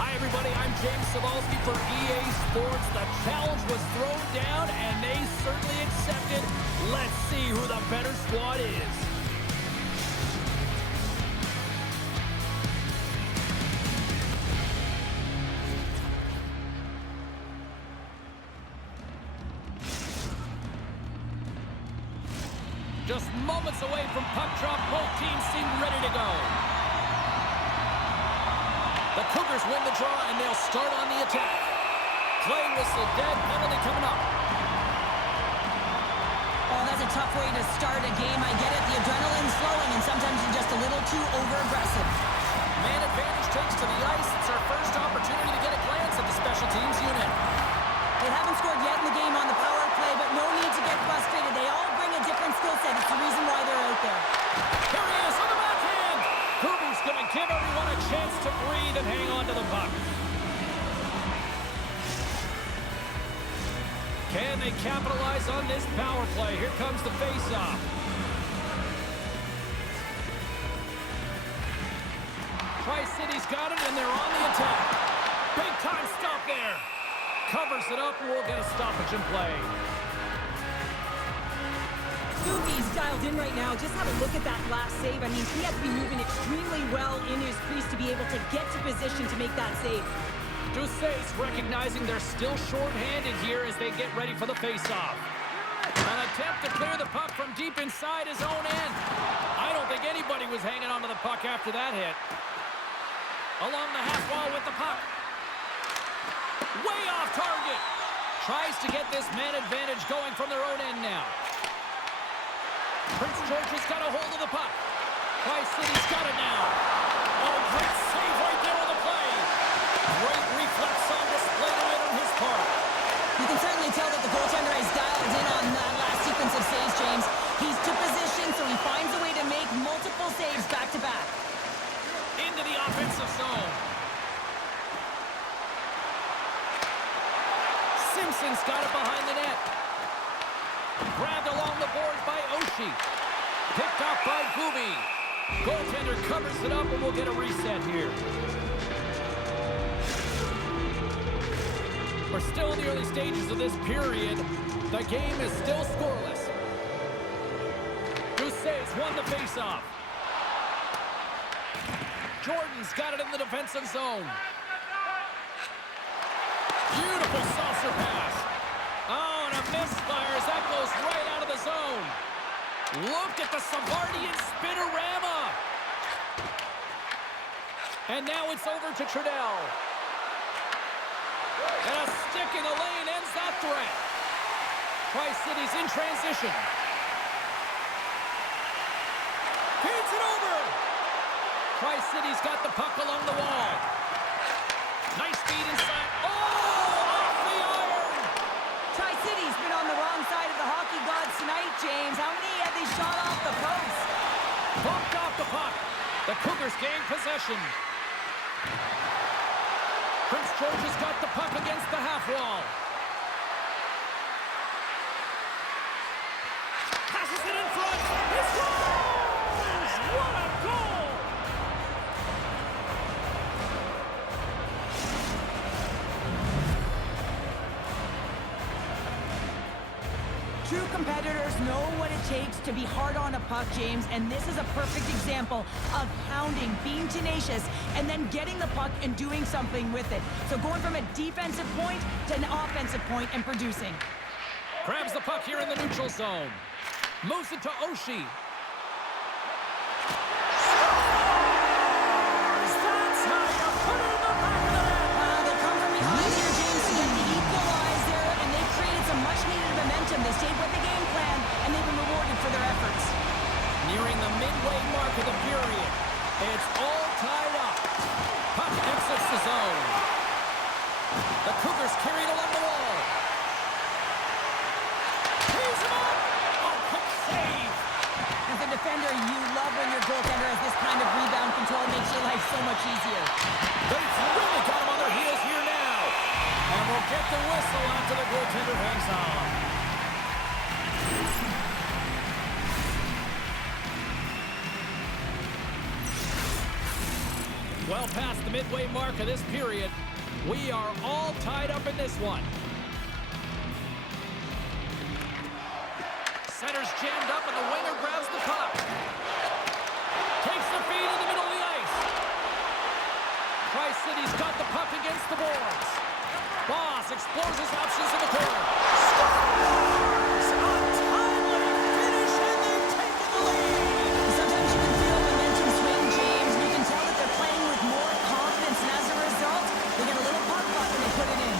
Hi, everybody. I'm James Cebulski for EA Sports. The challenge was thrown down, and they certainly accepted. Let's see who the better squad is. Just moments away from puck drop, both teams seem ready to go. The Cougars win the draw, and they'll start on the attack. Play whistle dead, penalty coming up. Oh, that's a tough way to start a game. I get it, the adrenaline's flowing, and sometimes you're just a little too over-aggressive. Man advantage takes to the ice. It's our first opportunity to get a glance at the special teams unit. They haven't scored yet in the game on the power play, but no need to get frustrated. They all bring a different skill set. It's the reason why they're out there. Here he is on the backhand. Cougars going to give everyone a chance to breathe and hang on to the puck. Can they capitalize on this power play? Here comes the face-off. Tri-City's got it, and they're on the attack. Big-time stop there. Covers it up, and we'll get a stoppage in play. Goofy's dialed in right now. Just have a look at that last save. I mean, he had to be moving extremely well in his crease to be able to get to position to make that save. Doucet's recognizing they're still short-handed here as they get ready for the face-off. An attempt to clear the puck from deep inside his own end. I don't think anybody was hanging onto the puck after that hit. Along the half wall with the puck. Way off target. Tries to get this man advantage going from their own end now. Prince George's got a hold of the puck. Tri-City's got it now. Oh, great save right there on the play. Great reflex on display tonight on his part. You can certainly tell that the goaltender is dialed in on that last sequence of saves, James. He's to position, so he finds a way to make multiple saves back-to-back. Into the offensive zone. Simpson's got it behind the net. Grabbed along the boards by Oshie. Picked off by Gooby. Goaltender covers it up, and we'll get a reset here. We're still in the early stages of this period. The game is still scoreless. Doucet's won the faceoff. Jordan's got it in the defensive zone. Beautiful saucer pass. Oh, and a misfire as that goes right out of the zone. Look at the Savardian spinorama. And now it's over to Trudell. And a stick in the lane ends that threat. Tri-City's in transition. Feeds it over. Tri-City's got the puck along the wall. Nice feed inside. Oh, off the iron. Tri-City's been on the wrong side of the hockey gods tonight, James. How many have they shot off the post? Bumped off the puck. The Cougars gain possession. Prince George has got the puck against the half wall. Passes it in front. He scores! What a goal! True competitors know what it takes to be hard on a puck, James, and this is a perfect example of pounding, being tenacious, and then getting the puck and doing something with it. So going from a defensive point to an offensive point and producing. Grabs the puck here in the neutral zone. Moves it to Oshie. That's how you put it in the back of the net. They come from behind here, James, to get the equalizer, and they've created some much-needed momentum. They stayed with the game plan, and they've been rewarded for their efforts. Nearing the midway mark of the period. It's all tied up. Puck exits the zone. The Cougars carry it along the wall. He's him up! Oh, quick save! As a defender, you love when your goaltender has this kind of rebound control. It makes your life so much easier. They've really got him on their heels here now. And we'll get the whistle after the goaltender hangs on. Well past the midway mark of this period, we are all tied up in this one. Center's jammed up and the winger grabs the puck. Takes the feed in the middle of the ice. Tri-City's got the puck against the boards. Boss explores his options in the corner. Scores! A timely finish, and they've taken the lead. Sometimes you can feel momentum swing, James. You can tell that they're playing with more confidence, and as a result, they get a little puck luck and they put it in.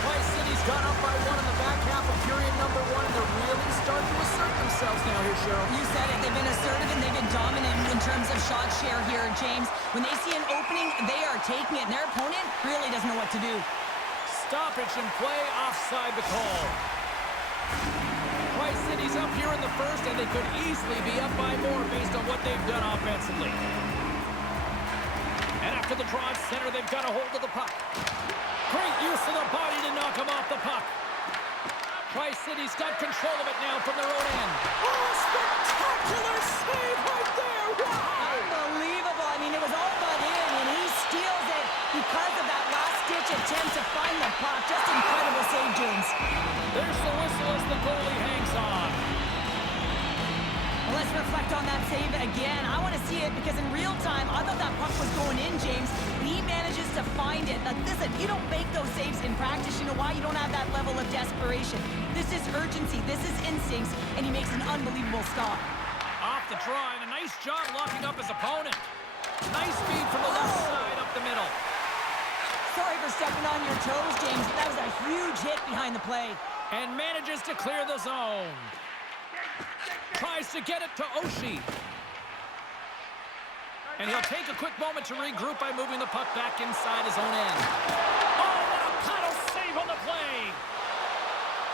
Tri-City's gone up by 1 in the back half of period number 1, and they're really starting to assert themselves now here, Cheryl. You said it. They've been assertive and they've been dominant in terms of shot share here, James. When they see an opening, they are taking it, and their opponent really doesn't know what to do. Stoppage in play, offside the call. Tri-City's up here in the first, and they could easily be up by more based on what they've done offensively. And after the draw at center, they've got a hold of the puck. Great use of the body to knock him off the puck. Tri-City's got control of it now from their own end. Oh, spectacular save right there! Wow! Unbelievable. I mean, it was all but in, and he steals it because of that last-ditch attempt to find the puck. Just incredible save, James. There's the whistle as the goalie hangs on. Well, let's reflect on that save again. I want to see it because in real time, I thought that puck was going in, James. But he manages to find it. Like, listen, you don't make those saves in practice. You know why? You don't have that level of desperation. This is urgency. This is instincts. And he makes an unbelievable stop. Off the draw, and a nice job locking up his opponent. Nice feed from the left side up the middle. Sorry for stepping on your toes, James, but that was a huge hit behind the play. And manages to clear the zone. Tries to get it to Oshie. And he'll take a quick moment to regroup by moving the puck back inside his own end. Oh, what a paddle save on the play.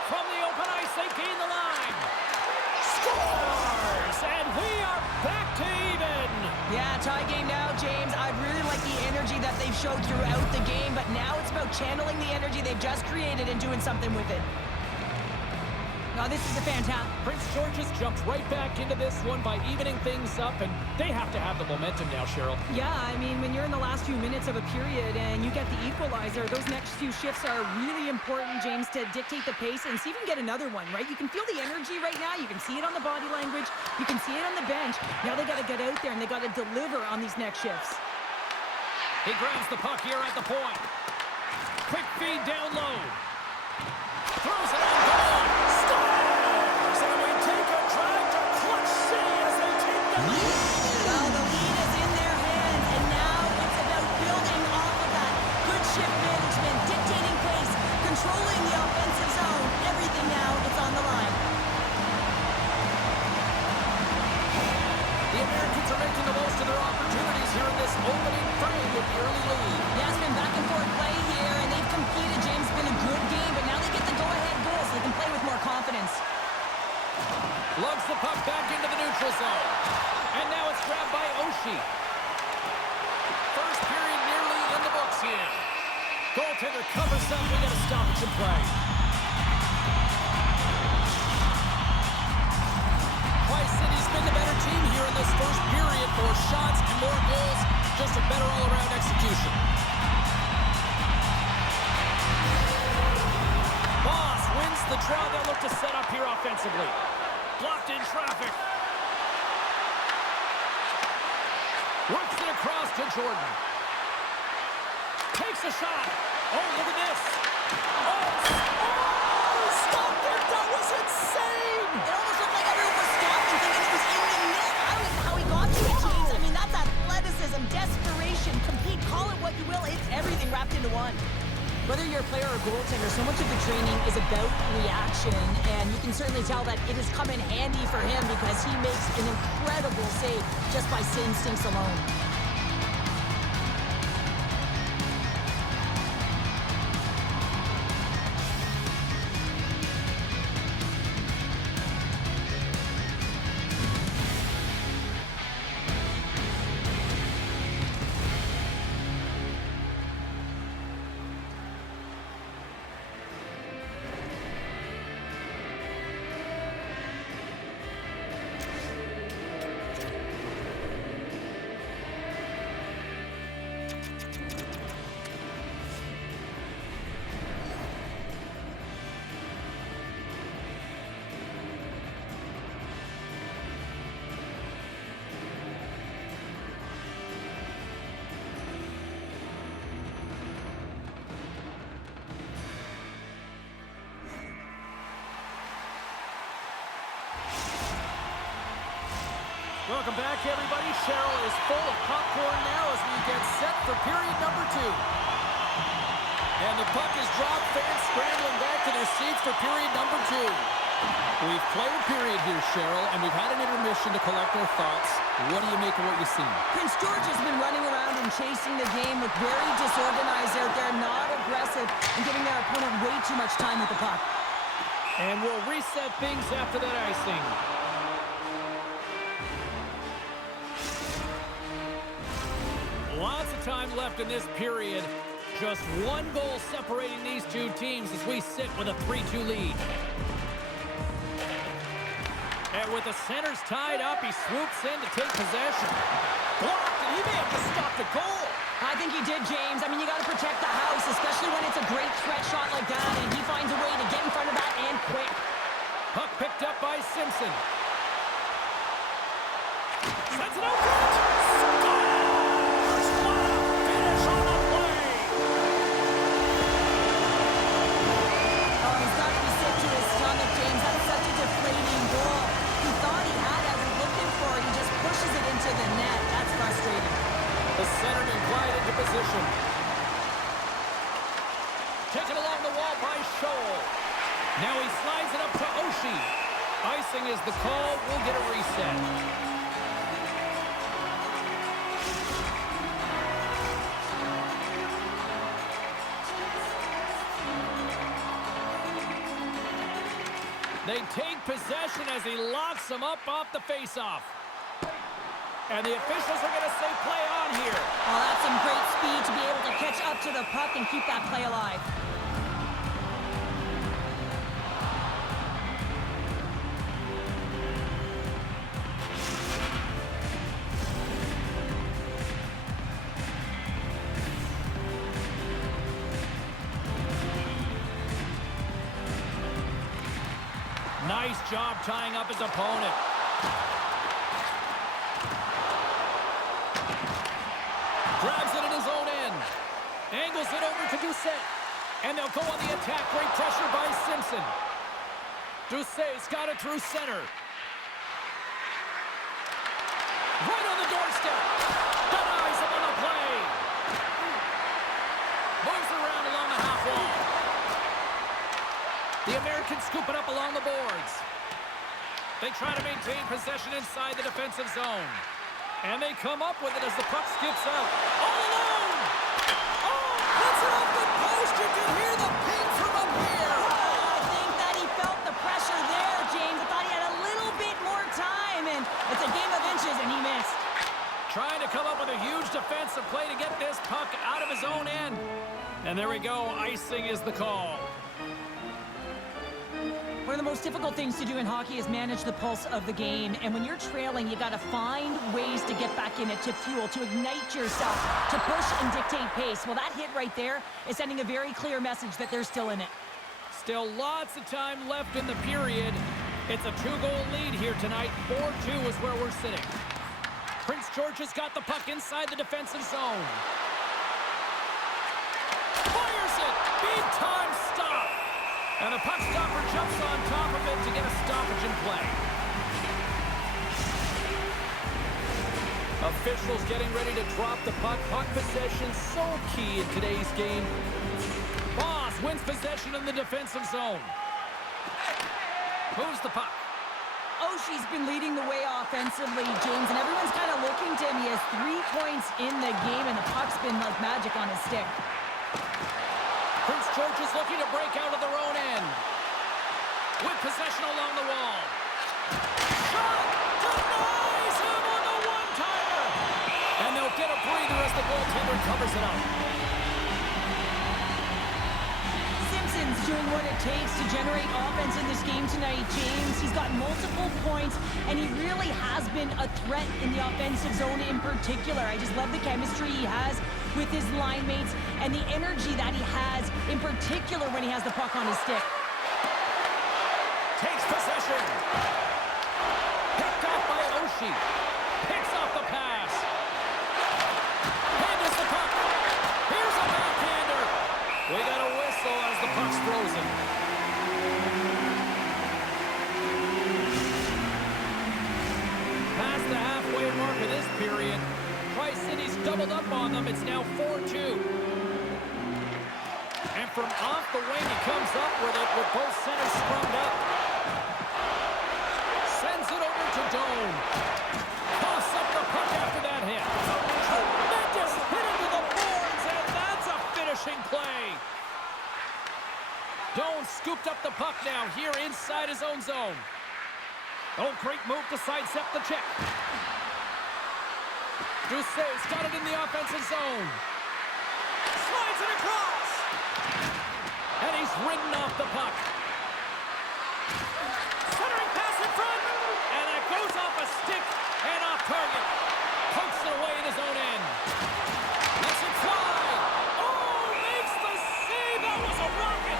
From the open ice, they gain the line. Scores! And we are back to even. Yeah, tie game now, James. I really like the energy that they've showed throughout the game, but now it's about channeling the energy they've just created and doing something with it. No, this is a fantastic. Prince George's jumped right back into this one by evening things up, and they have to have the momentum now, Cheryl. Yeah, I mean, when you're in the last few minutes of a period and you get the equalizer, those next few shifts are really important, James, to dictate the pace and see if you can get another one, right? You can feel the energy right now. You can see it on the body language. You can see it on the bench. Now they got to get out there and they got to deliver on these next shifts. He grabs the puck here at the point. Quick feed down low. Throws it on goal. Scores! And we take a drive to Clutch City as they take the lead. Well, the lead is in their hands, and now it's about building off of that. Good shift management, dictating pace, controlling the offensive zone. Everything now, it's on the line. The Americans are making the most of their opportunities here in this opening frame with the early lead. Yeah, it's been back and forth play here, and they've competed, James. It's been a good game, but now they get the go-ahead goal so they can play with more confidence. Lugs the puck back into the neutral zone. And now it's grabbed by Oshie. First period nearly in the books here. Goaltender covers up. We got a stoppage in play. Tri-City's been the better team here in this first period. More shots and more goals. Just a better all-around execution. Boss wins the draw. They'll look to set up here offensively. Blocked in traffic. Works it across to Jordan. Takes a shot. Oh, look at this. Oh, stopped it. That was insane. It almost looked like everyone was stopping, thinking it was in the net. I don't know how he got to it, James. I mean, that's athleticism, desperation, compete, call it what you will. It's everything wrapped into one. Whether you're a player or a goaltender, so much of the training is about reaction, and you can certainly tell that it has come in handy for him because he makes an incredible save just by instincts alone. Welcome back, everybody. Cheryl is full of popcorn now as we get set for period number 2. And the puck is dropped. Fans scrambling back to their seats for period number 2. We've played a period here, Cheryl, and we've had an intermission to collect our thoughts. What do you make of what you've seen? Prince George has been running around and chasing the game, look very disorganized out there, not aggressive, and giving their opponent way too much time with the puck. And we'll reset things after that icing. Lots of time left in this period. Just one goal separating these two teams as we sit with a 3-2 lead. And with the centers tied up, he swoops in to take possession. Blocked, and he may have just stopped the goal. I think he did, James. I mean, you got to protect the house, especially when it's a great threat shot like that, and he finds a way to get in front of that and quick. Puck picked up by Simpson. Sends it out front. Scores! What a finish on the play! Oh, he's got to be sick to his stomach, James. That's such a deflating goal. He thought he had it, was looking for it. He just pushes it into the net. That's frustrating. The centerman glide into position. Taken along the wall by Scholl. Now he slides it up to Oshie. Icing is the call. We'll get a reset. They take possession as he locks them up off the faceoff. And the officials are going to say play on here. Oh, that's some great speed to be able to catch up to the puck and keep that play alive. Nice job tying up his opponent. Grabs it in his own end. Angles it over to Doucet. And they'll go on the attack. Great pressure by Simpson. Doucet's got it through center. Right on the doorstep. Denies him on the play. Moves around along the half wall. The Americans scoop it up along the boards. They try to maintain possession inside the defensive zone. And they come up with it as the puck skips out. All alone! Oh, puts it off the post. You can hear the ping from up here. Oh, I think that he felt the pressure there, James. I thought he had a little bit more time, and it's a game of inches, and he missed. Trying to come up with a huge defensive play to get this puck out of his own end. And there we go. Icing is the call. One of the most difficult things to do in hockey is manage the pulse of the game. And when you're trailing, you got to find ways to get back in it, to fuel, to ignite yourself, to push and dictate pace. Well, that hit right there is sending a very clear message that they're still in it. Still lots of time left in the period. It's a 2-goal lead here tonight. 4-2 is where we're sitting. Prince George has got the puck inside the defensive zone. Fires it! Big time stop! And the puck stopper jumps on top of it to get a stoppage in play. Officials getting ready to drop the puck. Puck possession so key in today's game. Boss wins possession in the defensive zone. Moves the puck. Oshie's been leading the way offensively, James, and everyone's kind of looking to him. He has 3 points in the game, and the puck's been like magic on his stick. Prince George is looking to break out of their own end. With possession along the wall. Shot! Denies him on the one-timer! And they'll get a breather as the goaltender covers it up. Simpson's doing what it takes to generate offense in this game tonight, James. He's got multiple points, and he really has been a threat in the offensive zone in particular. I just love the chemistry he has with his line mates and the energy that he has, in particular when he has the puck on his stick. Takes possession. Picked off by Oshie. Picks off the pass. Handles the puck. Here's a backhander. We got a whistle as the puck's frozen. Past the half period. Tri-City's doubled up on them. It's now 4-2. And from off the wing, he comes up with it with both centers scrummed up. Sends it over to Doan. Toss up the puck after that hit. Tremendous hit into the boards, and that's a finishing play. Doan scooped up the puck now here inside his own zone. Oh, great move to sidestep the check. Doucet's got it in the offensive zone. Slides it across. And he's ridden off the puck. Centering pass in front. And it goes off a stick and off target. Pokes it away in his own end. Lets it fly. Oh, makes the save. That was a rocket.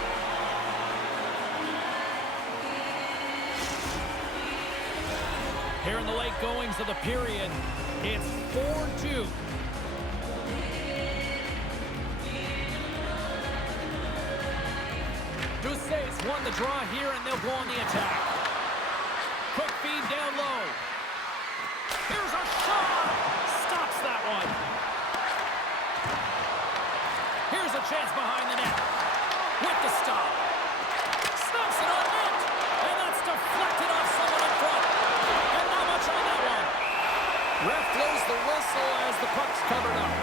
Here in the late goings of the period, it's 4-2. Doucet's won the draw here, and they'll go on the attack. Quick feed down low. Here's a shot. Stops that one. Here's a chance behind the net. With the stop. Snaps it on net. And that's deflected off someone in front. And not much on that one. Ref blows the whistle as the puck's covered up.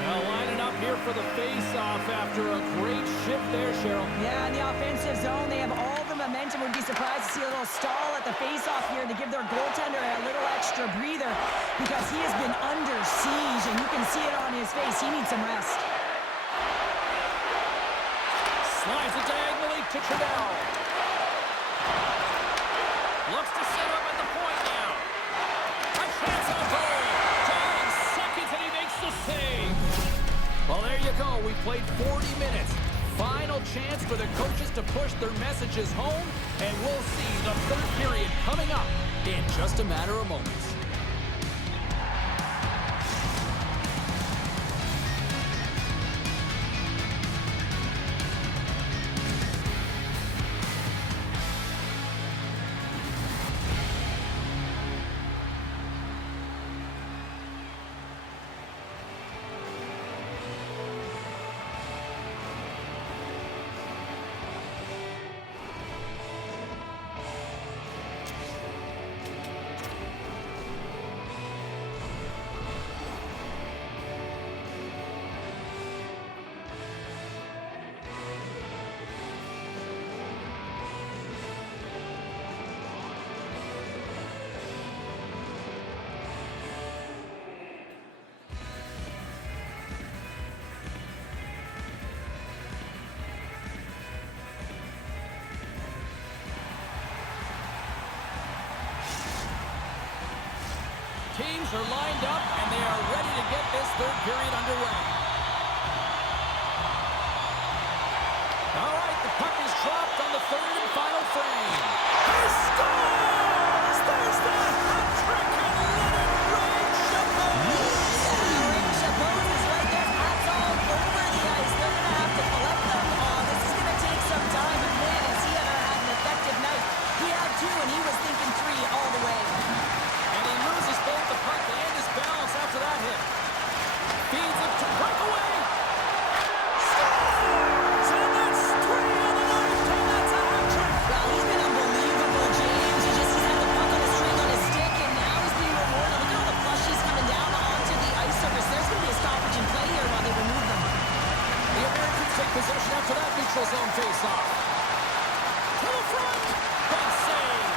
Now lining up here for the face-off after a great shift there, Cheryl. Yeah, in the offensive zone, they have all the momentum. Would be surprised to see a little stall at the face-off here to give their goaltender a little extra breather because he has been under siege, and you can see it on his face. He needs some rest. Slides it diagonally to Trudell. Looks to set up at the point now. A chance on goal. 10 seconds and he makes the save. Well, there you go. We played 40 minutes. Final chance for the coaches to push their messages home, and we'll see the third period coming up in just a matter of moments. Teams are lined up, and they are ready to get this third period underway. All right, the puck is dropped on the third and final frame. He scores! There's the hat trick, and let it rain, Chabot! Rain Chabot is right there. Hats all over the ice. They're going to have to collect them. This is going to take some time, but man, has he ever had an effective night. He had two, and he was thinking three all the way. Loses both the puck and his balance after that hit. Feeds it to breakaway. Scores! And that's 3 on the night. And that's a hat trick. Well, he's been unbelievable, James. He's had the puck on a string on his stick, and now he's being rewarded. Look at all the plushies coming down onto the ice surface. There's going to be a stoppage in play here while they remove them. The Americans take possession after that neutral zone face-off. To the front. Big save.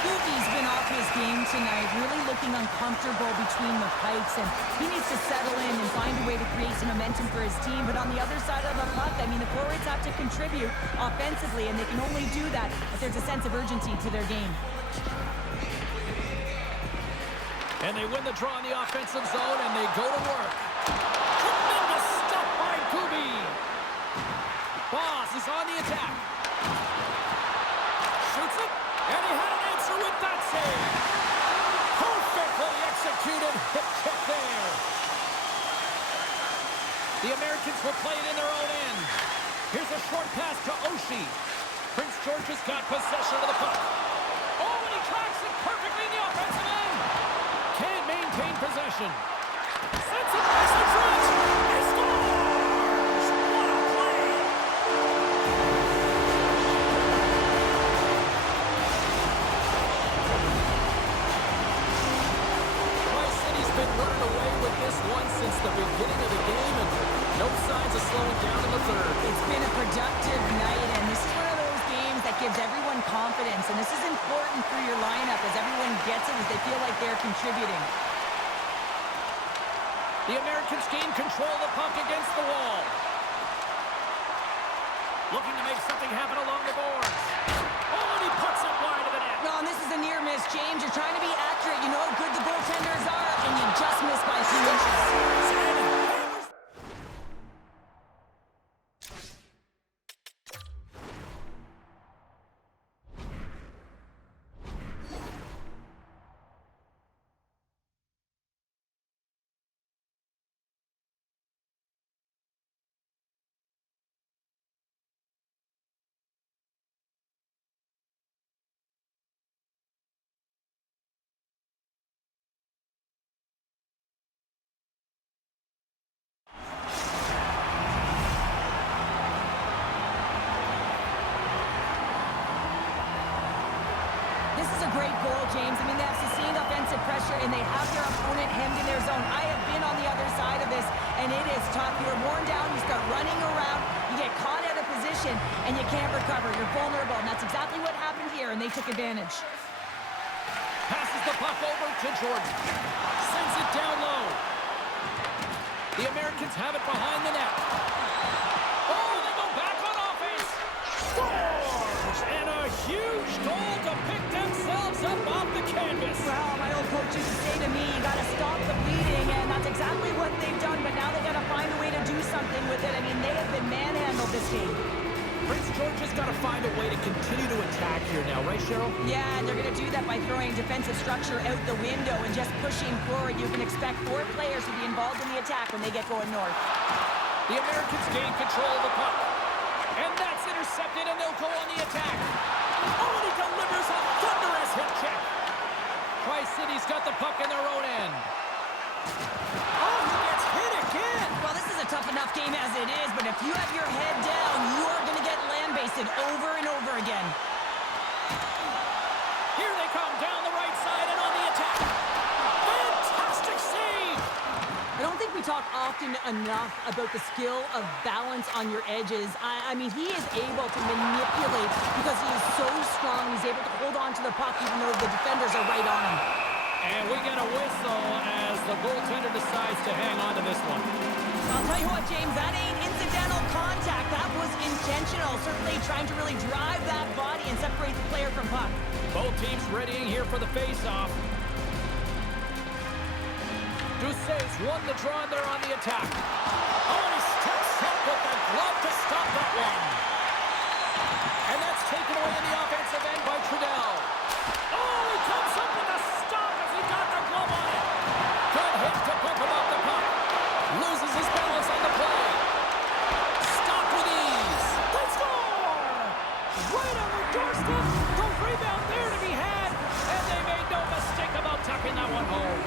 Boogie's been off his game tonight, really looking uncomfortable between the pipes, and he needs to settle in and find a way to create some momentum for his team. But on the other side of the puck, I mean, the forwards have to contribute offensively, and they can only do that if there's a sense of urgency to their game. And they win the draw in the offensive zone, and they go to work. Tremendous stuff by Kubi. Boss is on the attack. Shoots it, and he had an answer with that save. Perfectly executed hip check there. The Americans will play it in their own end. Here's a short pass to Oshie. Prince George has got possession of the puck. tracks it perfectly in the offensive end. Can't maintain possession. Sends it past the front. He scores! What a play! Tri-City's been running away with this one since the beginning of the game, and no signs of slowing down in the third. It's been a productive night, and this is one of those games that gives everyone confidence, and this is important for your lineup as everyone gets it, as they feel like they're contributing. The Americans gain control of the puck against the wall. Looking to make something happen along the boards. Oh, and he puts it wide of the net. No, and this is a near miss, James. You're trying to be accurate. You know how good the goaltenders are, and you just missed by a few inches. This is a great goal, James. I mean, they have sustained offensive pressure, and they have their opponent hemmed in their zone. I have been on the other side of this, and it is tough. You're worn down. You start running around. You get caught out of position, and you can't recover. You're vulnerable, and that's exactly what happened here, and they took advantage. Passes the puck over to Jordan. Sends it down low. The Americans have it behind the net. Oh, they go back on offense. Scores! And a huge goal to pick themselves up off the canvas. Well, my old coach used to say to me, you got to stop the bleeding, and that's exactly what they've done, but now they got to find a way to do something with it. I mean, they have been manhandled this game. Prince George has got to find a way to continue to attack here now, right, Cheryl? Yeah, and they're going to do that by throwing defensive structure out the window and just pushing forward. You can expect 4 players to be involved in the attack when they get going north. The Americans gain control of the puck. And that's intercepted, and they'll go on the attack. Oh, and he delivers a thunderous hit check. Tri-City's got the puck in their own end. Oh, he gets hit again. Well, this is a tough enough game as it is, but if you have your head down, you are going to get land-basted over and over again. Here they come down the right side and on the attack. Fantastic save. I don't think we talk often enough about the skill of balance on your edges. I mean, he is able to manipulate because he is so strong. He's able to hold on to the puck even though the defenders are right on him. And we get a whistle as the goaltender decides to hang on to this one. I'll tell you what, James, that ain't incidental contact. That was intentional. Certainly trying to really drive that body and separate the player from puck. Both teams readying here for the face-off. Doucet's won the draw, and they're on the attack. Oh, and he steps up with the glove to stop that one. And that's taken away in the offensive end by Trudell. Oh, he comes up with a stop as he got the glove on it. Good hit to pick him off the puck. Loses his balance on the play. Stopped with ease. They score! Right on their doorstep. The rebound there to be had. And they made no mistake about tucking that one home.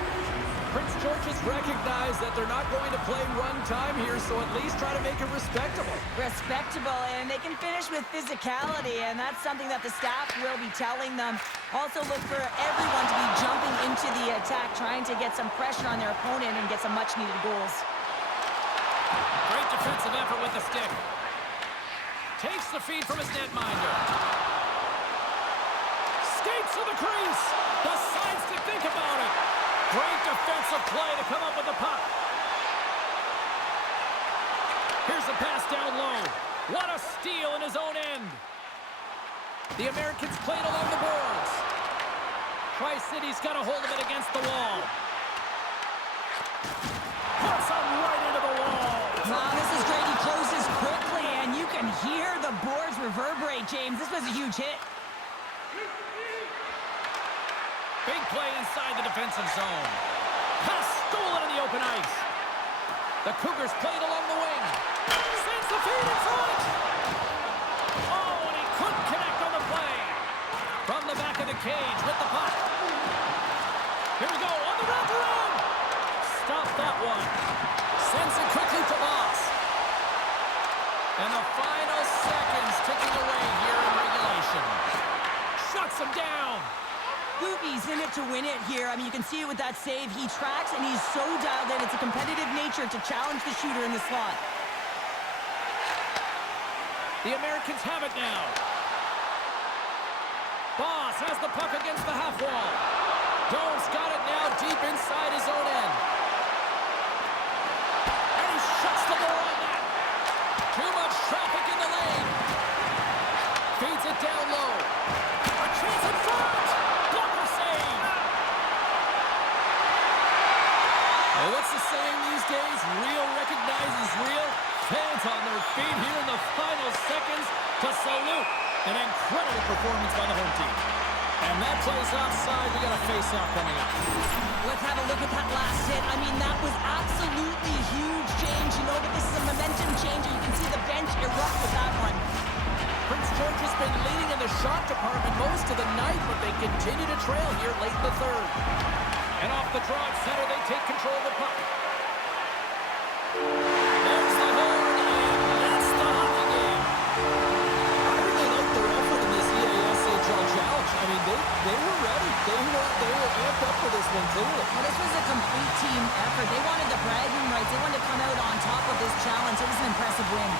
Prince George has recognized that they're not going to play run time here, so at least try to make it respectable. Respectable, and they can finish with physicality, and that's something that the staff will be telling them. Also look for everyone to be jumping into the attack, trying to get some pressure on their opponent and get some much-needed goals. Great defensive effort with the stick. Takes the feed from his netminder. Skates to the crease. Decides to think about it. Great defensive play to come up with the puck. Here's a pass down low. What a steal in his own end. The Americans played along the boards. Tri-City's got a hold of it against the wall. Puts him right into the wall. Wow, this is great. He closes quickly, and you can hear the boards reverberate, James. This was a huge hit. Big play inside the defensive zone. Pass stolen in the open ice. The Cougars played along the wing. Sends the feed in front. Oh, and he couldn't connect on the play. From the back of the cage with the in it to win it here. I mean, you can see it with that save. He tracks, and he's so dialed in. It's a competitive nature to challenge the shooter in the slot. The Americans have it now. Boss has the puck against the half wall. Dome's got it now deep inside his own end. And he shuts the door on that. Too much traffic in the lane. Feeds it down low. A chance in front. Blocker save. Well, what's the saying these days? Real recognizes real. Fans on their feet here in the final seconds to salute an incredible performance by the home team. And that plays offside. We got a face-off coming up. Let's have a look at that last hit. I mean, that was absolutely huge change. You know that this is a momentum changer. You can see the bench erupt with that one. Prince George has been leading in the shot department most of the night, but they continue to trail here late in the third. And off the draw at center, they take control of the puck. There's the horn, and that's the hockey game. I really like their effort in this LGCHL challenge. I mean, they were ready. They were amped up for this one, clearly. Well, this was a complete team effort. They wanted the bragging rights. They wanted to come out on top of this challenge. It was an impressive win.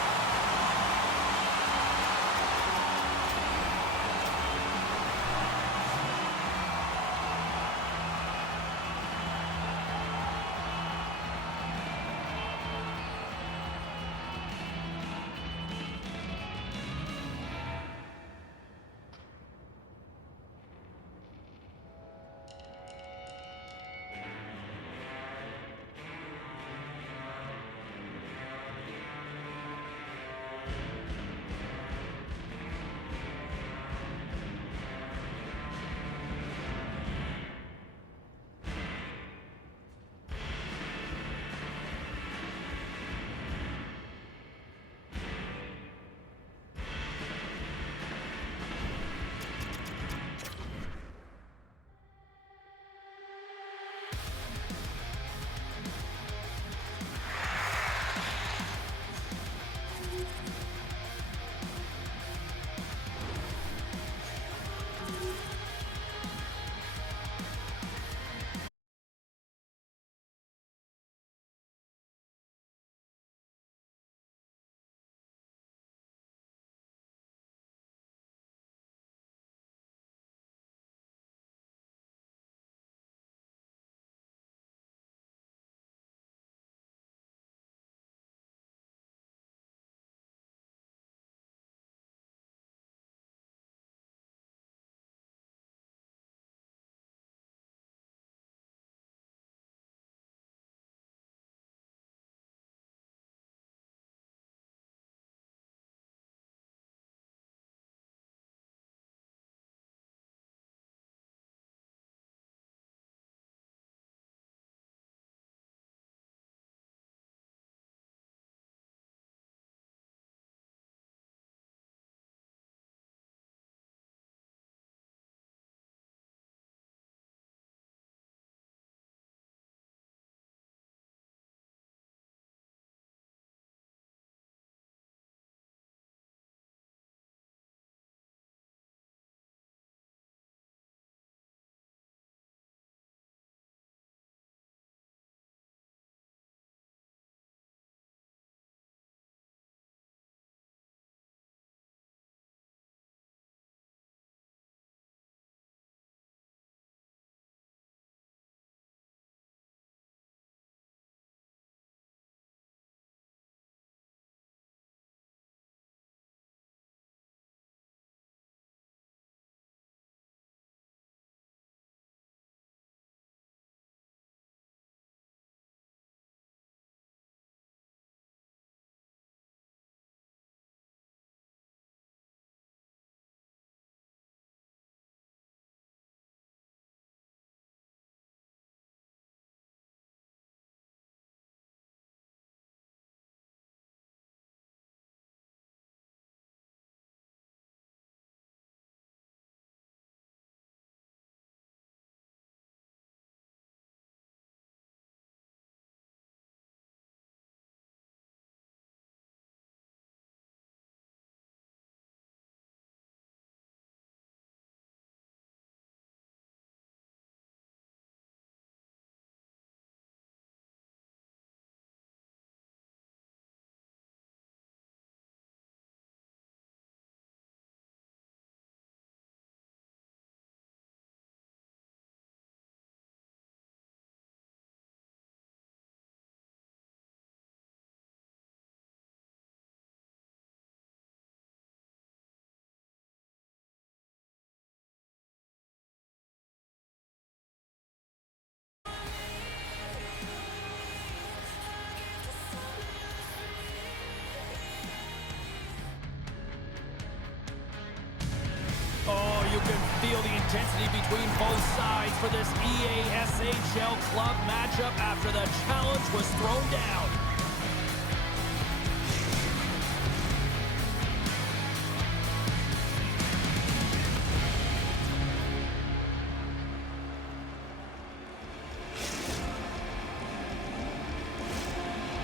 intensity between both sides for this EASHL club matchup after the challenge was thrown down.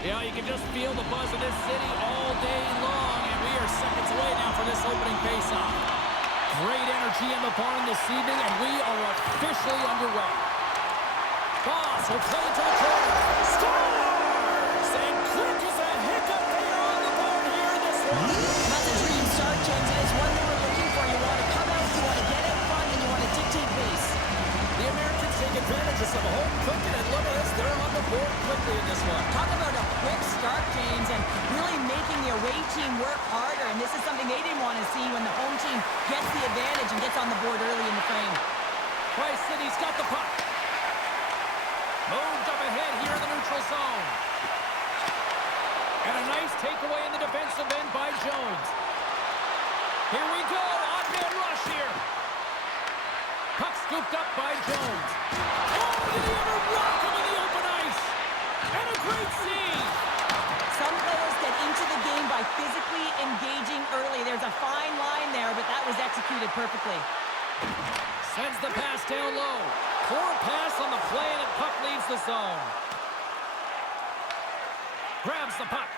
Yeah, you can just feel the buzz of this city all day long, and we are seconds away now for this opening faceoff. Great energy in the barn this evening, and we are officially underway. Boss will play to the corner. Scores! And quick as a hiccup, they are on the board here in this one. That's a dream start, James, and it's one they were looking for. You want to come out, you want to get out front, and you want to dictate pace. The Americans take advantage of some home cooking, and look at this, they're on the board quickly in this one. Talk about a quick start, James, and really making the away team work harder, and this is something they didn't want to see when the home team gets the advantage and gets on the board early in the frame. Tri-City's got the puck. Moved up ahead here in the neutral zone. And a nice takeaway in the defensive end by Jones. Here we go, on-man rush here. Puck scooped up by Jones. Oh, did he ever rock him in the open ice? And a great save. Some players get into the game by physically engaging early. There's a fine line there, but that was executed perfectly. Sends the pass down low. Poor pass on the play, and the puck leaves the zone. Grabs the puck.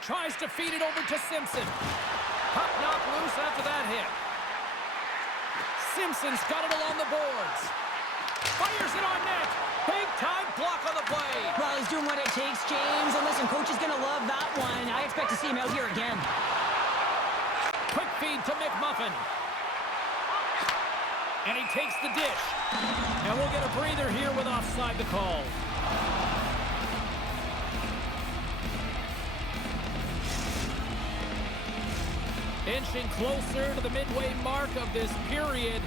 Tries to feed it over to Simpson. Puck knocked loose after that hit. Simpson's got it along the boards. Fires it on net. Big time block on the play. Well, he's doing what it takes, James. And listen, coach is going to love that one. I expect to see him out here again. Quick feed to McMuffin. And he takes the dish. And we'll get a breather here with offside the call. Inching closer to the midway mark of this period.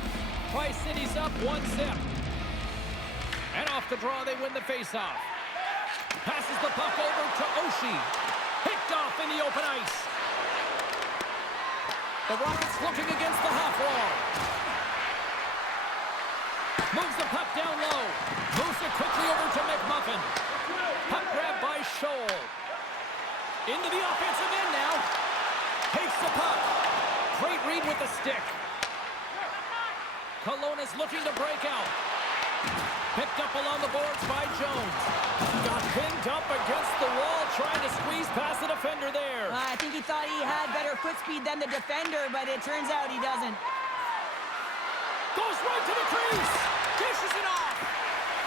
Tri-City's up 1-0. And off the draw, they win the faceoff. Passes the puck over to Oshie. Picked off in the open ice. The Rockets looking against the half wall. Moves the puck down low. Moves it quickly over to McMuffin. Puck grab by Scholl. Into the offensive end now. Takes the puck. Great read with the stick. Cologne is looking to break out. Picked up along the boards by Jones. Got pinned up against the wall, trying to squeeze past the defender there. I think he thought he had better foot speed than the defender, but it turns out he doesn't. Goes right to the crease. Dishes it off.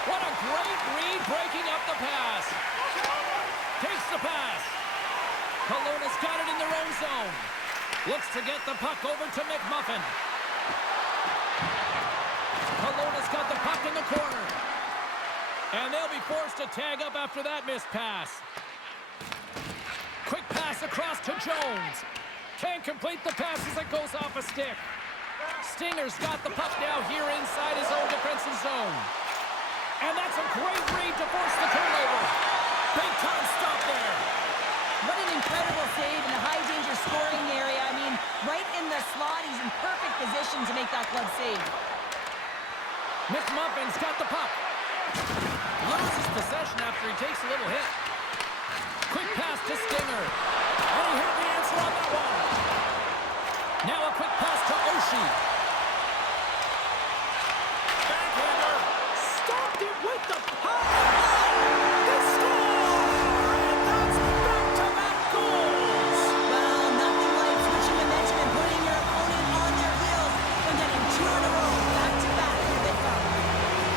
What a great read breaking up the pass. Takes the pass. Kelowna's got it in their own zone. Looks to get the puck over to McMuffin. Kelowna's got the puck in the corner. And they'll be forced to tag up after that missed pass. Quick pass across to Jones. Can't complete the pass as it goes off a stick. Stinger's got the puck now here inside his own defensive zone. And that's a great read to force the turnover. Big time stop there. What an incredible save in a high-danger scoring area. I mean, right in the slot, he's in perfect position to make that club save. McMuffin's got the puck. Loses possession after he takes a little hit. Quick pass to Stinger. And he had the answer on that one. Now a quick pass to Oshie. Backhander. Stopped it with the puck. They score! And that's back-to-back goals. Well, nothing like switching momentum and putting your opponent on their heels and getting two in a row, back-to-back. Here they come.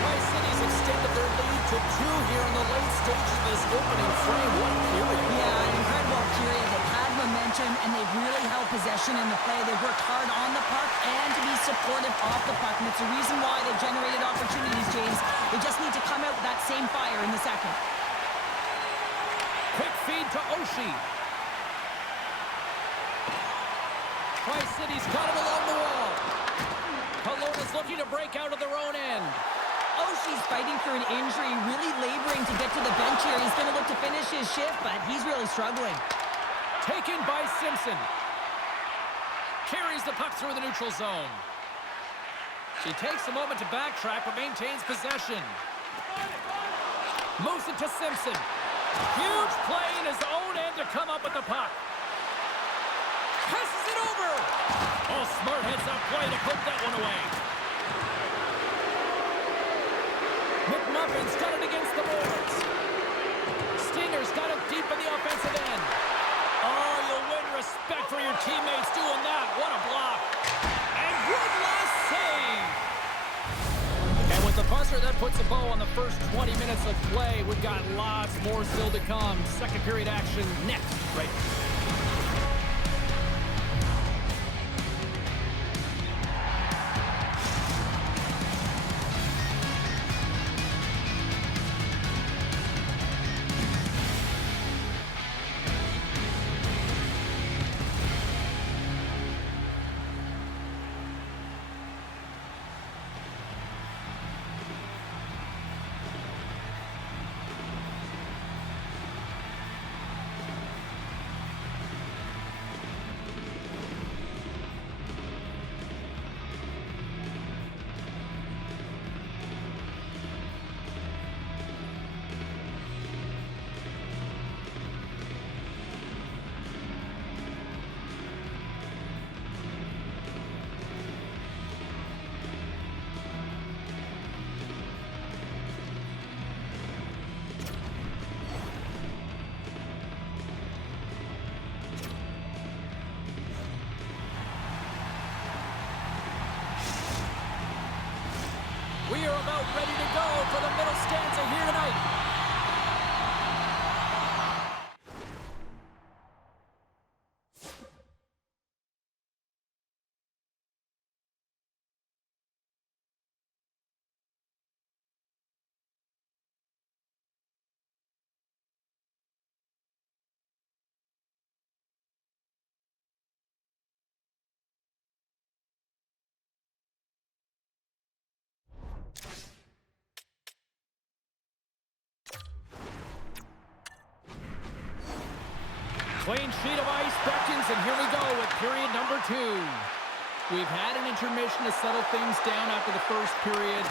Tri-City's extended their lead to 2 here in the late stages of this opening frame. What a period. Yeah, an incredible period. They've had momentum, and they've really held possession in the play. They've worked hard on the puck and to be supportive off the puck, and it's the reason why they've generated opportunities, James. They just need to come out with that same fire in the second. Quick feed to Oshie. Tri-City's got it along the wall. Kelowna's looking to break out of their own end. Oshie's fighting through an injury, really laboring to get to the bench here. He's going to look to finish his shift, but he's really struggling. Taken by Simpson. Carries the puck through the neutral zone. She takes a moment to backtrack, but maintains possession. Moves it to Simpson. Huge play in his own end to come up with the puck. Passes it over. Oh, smart heads-up play to poke that one away. McMuffin's got it against the boards. Stinger's got it deep in the offensive end. Oh, you'll win respect for your teammates doing that. What a block. And good last save. And with the buzzer, that puts a bow on the first 20 minutes of play. We've got lots more still to come. Second period action next, right? We are about ready to go for the middle stanza here tonight. Clean sheet of ice beckons, and here we go with period number 2. We've had an intermission to settle things down after the first period.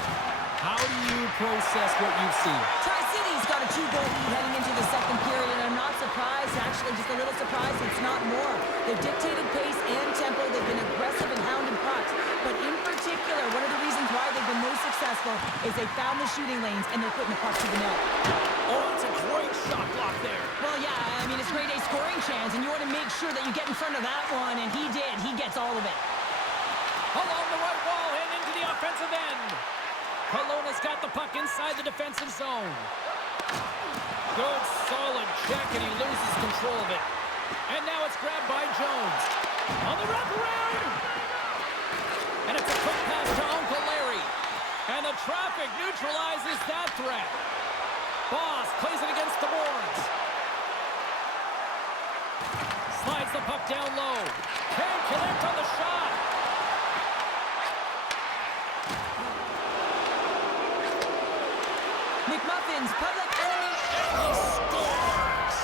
How do you process what you've seen? Tri-City's got a 2-goal lead heading into the second period. I'm not surprised, actually just a little surprised it's not more. They've dictated pace and tempo. They've been aggressive and hounding pucks. But in particular, one of the reasons why they've been most successful is they found the shooting lanes and they're putting the puck to the net. Oh, that's a great shot block there. Well, yeah, I mean, it's grade A scoring chance, and you want to make sure that you get in front of that one, and he did. He gets all of it. Along the right wall and into the offensive end. Kelowna's got the puck inside the defensive zone. Good, solid check, and he loses control of it. And now it's grabbed by Jones. On the wraparound. And it's a quick pass to Uncle Larry. And the traffic neutralizes that threat. Boss plays it against the boards. Slides the puck down low. Can't connect on the shot. McMuffin's public enemy. He scores!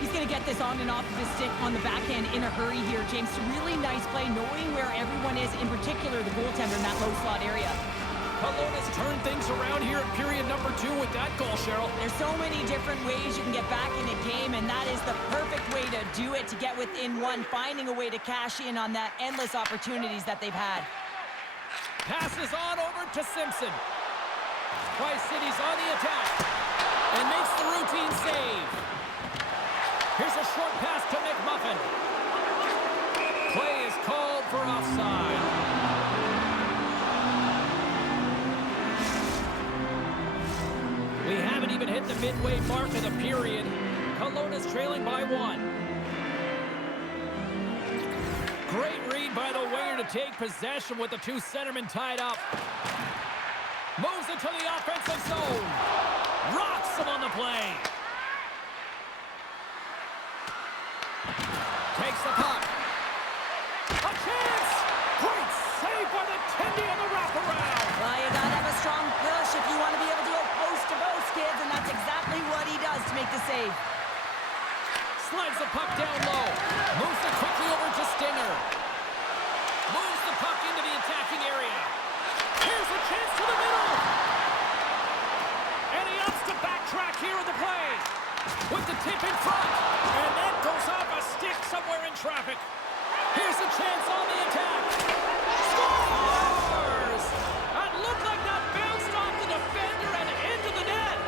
He's going to get this on and off of his stick on the backhand in a hurry here, James. Really nice play, knowing where everyone is, in particular the goaltender in that low slot area. Kelowna's turned things around here at period number 2 with that goal, Cheryl. There's so many different ways you can get back in a game, and that is the perfect way to do it, to get within one, finding a way to cash in on that endless opportunities that they've had. Passes on over to Simpson. Tri-City's on the attack and makes the routine save. Here's a short pass to McMuffin. Play is called for offside. We haven't even hit the midway mark of the period. Kelowna's trailing by 1. Great read by the winger to take possession with the 2 centermen tied up. Moves into the offensive zone. Rocks him on the play. Takes the puck. A chance! Great save by the Tendy on the wraparound. Well, you gotta have a strong push if you want to be able to Drives the puck down low. Moves it quickly over to Stinger. Moves the puck into the attacking area. Here's a chance to the middle. And he opts to backtrack here in the play. With the tip in front. And that goes off a stick somewhere in traffic. Here's a chance on the attack. Scores! That looked like that bounced off the defender and into the net.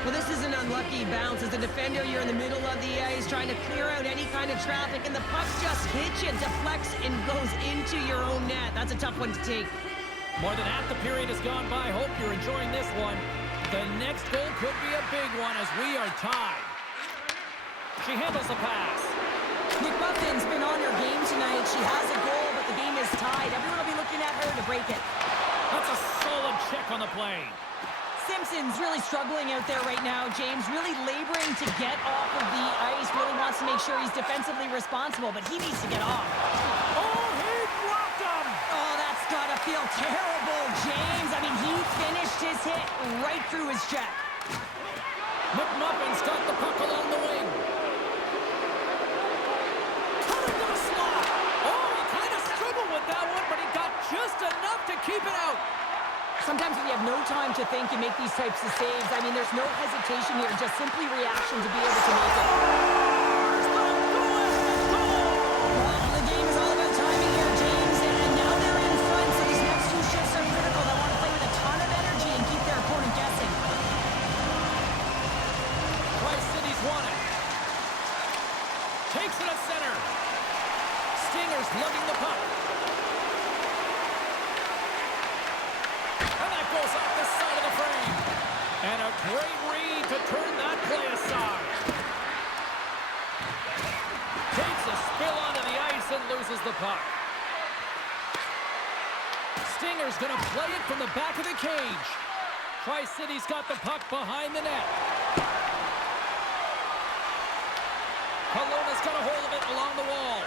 Well, this is an unlucky bounce. As a defender, you're in the middle of the ice trying to clear out any kind of traffic, and the puck just hits you, deflects, and goes into your own net. That's a tough one to take. More than half the period has gone by. Hope you're enjoying this one. The next goal could be a big one as we are tied. She handles the pass. McMuffin's been on her game tonight. She has a goal, but the game is tied. Everyone will be looking at her to break it. That's a solid check on the play. Simpson's really struggling out there right now, James. Really laboring to get off of the ice. Really wants to make sure he's defensively responsible, but he needs to get off. Oh, he blocked him! Oh, that's gotta feel terrible, James. I mean, he finished his hit right through his check. McMuffin's got the puck along the wing. Coming to the slot. Oh, he kind of struggled with that one, but he got just enough to keep it out. Sometimes when you have no time to think, you make these types of saves. I mean, there's no hesitation here, just simply reaction to be able to make it. Well, the game is all about timing here, James, and now they're in front, so these next two shifts are critical. They want to play with a ton of energy and keep their opponent guessing. Tri-City's won it. Takes it at center. Stinger's lugging the puck. Goes off the side of the frame. And a great read to turn that play aside. Takes a spill onto the ice and loses the puck. Stinger's going to play it from the back of the cage. Tri-City's got the puck behind the net. Kelowna's got a hold of it along the wall.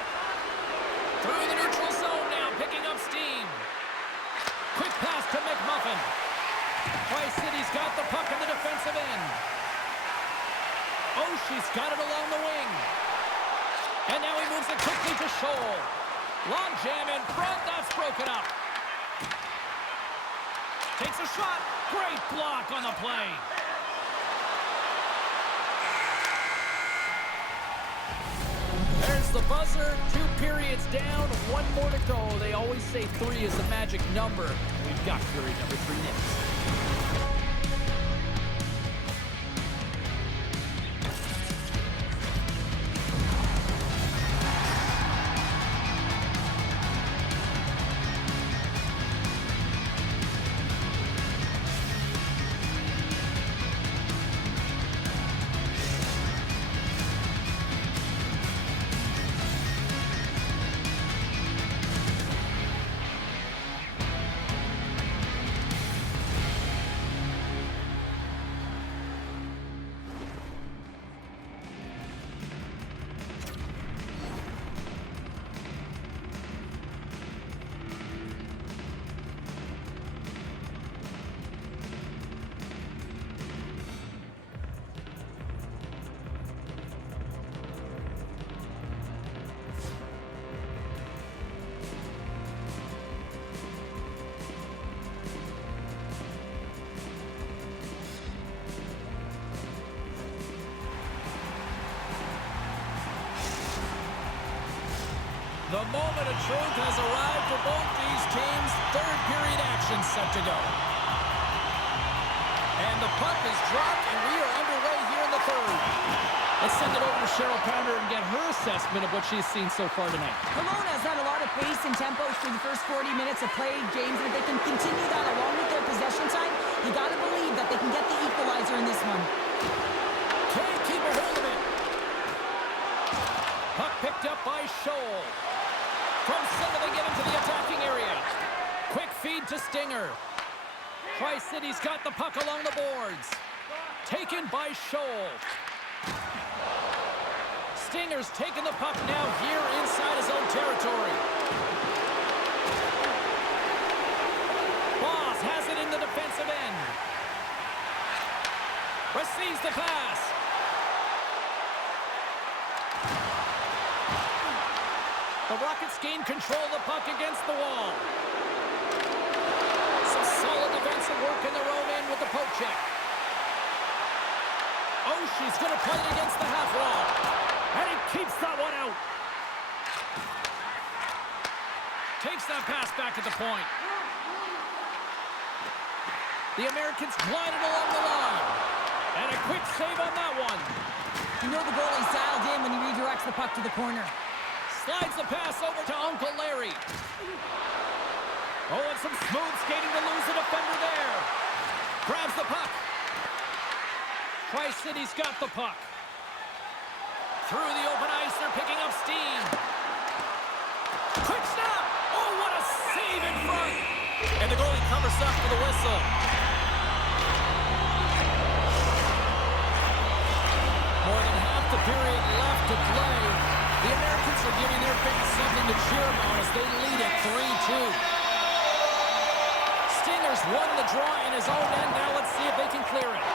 Through the neutral zone now, picking up steam. Quick pass to McMuffin. Tri-City's got the puck in the defensive end. Oh, she's got it along the wing. And now he moves it quickly to Scholl. Long jam in front, that's broken up. Takes a shot. Great block on the play. There's the buzzer. 2 periods down, 1 more to go. They always say 3 is the magic number. We've got period number 3 next. The moment of truth has arrived for both these teams. 3rd period action set to go. And the puck is dropped, and we are underway here in the 3rd. Let's send it over to Cheryl Pounder and get her assessment of what she's seen so far tonight. Kelowna's had a lot of pace and tempo through the first 40 minutes of play, James, and if they can continue that along with their possession time, you got to believe that they can get the equalizer in this one. Can't keep a hold of it. Puck picked up by Scholl. From center, they get into the attacking area. Quick feed to Stinger. Tri-City's got the puck along the boards. Taken by Scholl. Stinger's taking the puck now here inside his own territory. Boss has it in the defensive Receives the pass. The Rockets gain control of the puck against the wall. Some solid defensive work in their own end with the poke check. Oh, she's going to play it against the half wall. And he keeps that one out. Takes that pass back at the point. The Americans glided along the line. And a quick save on that one. You know the goalie's dialed in when he redirects the puck to the corner. Slides the pass over to Uncle Larry. Oh, and some smooth skating to lose the defender there. Grabs the puck. Tri-City's got the puck. Through the open ice, they're picking up steam. Quick snap! Oh, what a save in front! And the goalie covers up for the whistle. More than half the period left to play. The Americans are giving their fans something to cheer about as they lead it 3-2. Stingers won the draw in his own end. Now let's see if they can clear it.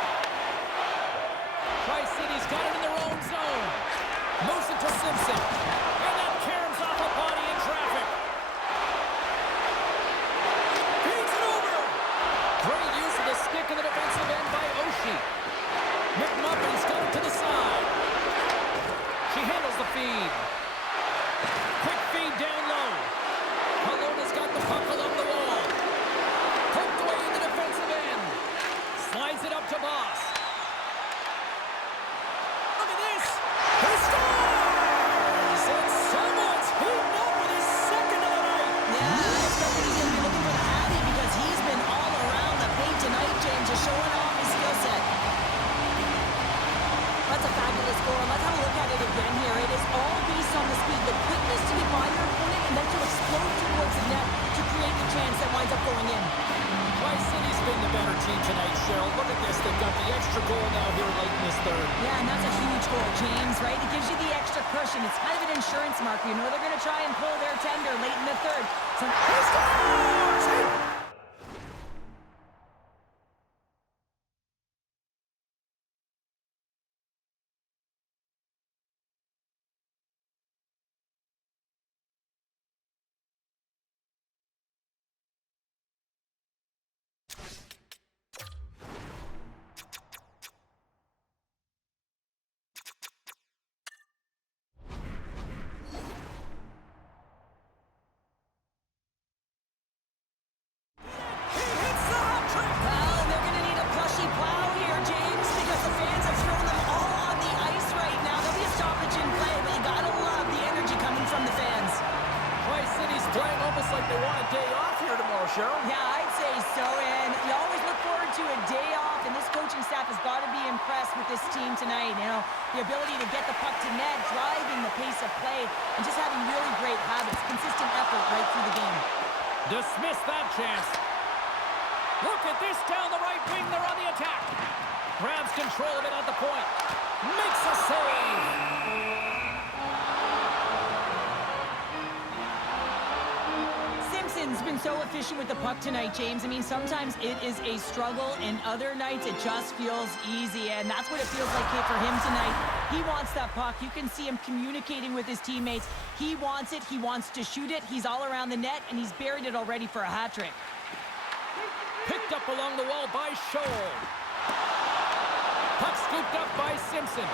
Tri-City's got it in their own zone. Moves it to Simpson. And that caroms off a body in traffic. Feeds it over. Great use of the stick in the defensive end by Oshie. McMuffin's got it to the side. She handles the feed. Quick feed down low. Colona's got the puck along the wall. Poked away in the defensive end. Slides it up to Boss. Look at this. He scores! And someone's heating up with his second of the night. Yeah, I expect that he's going to be looking for the Hattie because he's been all around the paint tonight, James, just showing off his skill set. That's a fabulous score. Let's have a look at it again here. It is all based on the speed, the quickness to get by your opponent and then to explode towards the net to create the chance that winds up going in. Tri-City's been the better team tonight, Cheryl. Look at this. They've got the extra goal now here late in this third. Yeah, and that's a huge goal, James, right? It gives you the extra cushion. It's kind of an insurance mark. You know they're going to try and pull their tender late in the third. So, he scores! Yeah, I'd say so, and you always look forward to a day off, and this coaching staff has got to be impressed with this team tonight. You know, the ability to get the puck to net, driving the pace of play, and just having really great habits, consistent effort right through the game. Dismiss that chance. Look at this down the right wing. They're on the attack. Grabs control of it at the point. Makes a save. Simpson's been so efficient with the puck tonight, James. I mean, sometimes it is a struggle, and other nights it just feels easy, and that's what it feels like here for him tonight. He wants that puck. You can see him communicating with his teammates. He wants it. He wants to shoot it. He's all around the net, and he's buried it already for a hat trick. Picked up along the wall by Scholl. Puck scooped up by Simpson.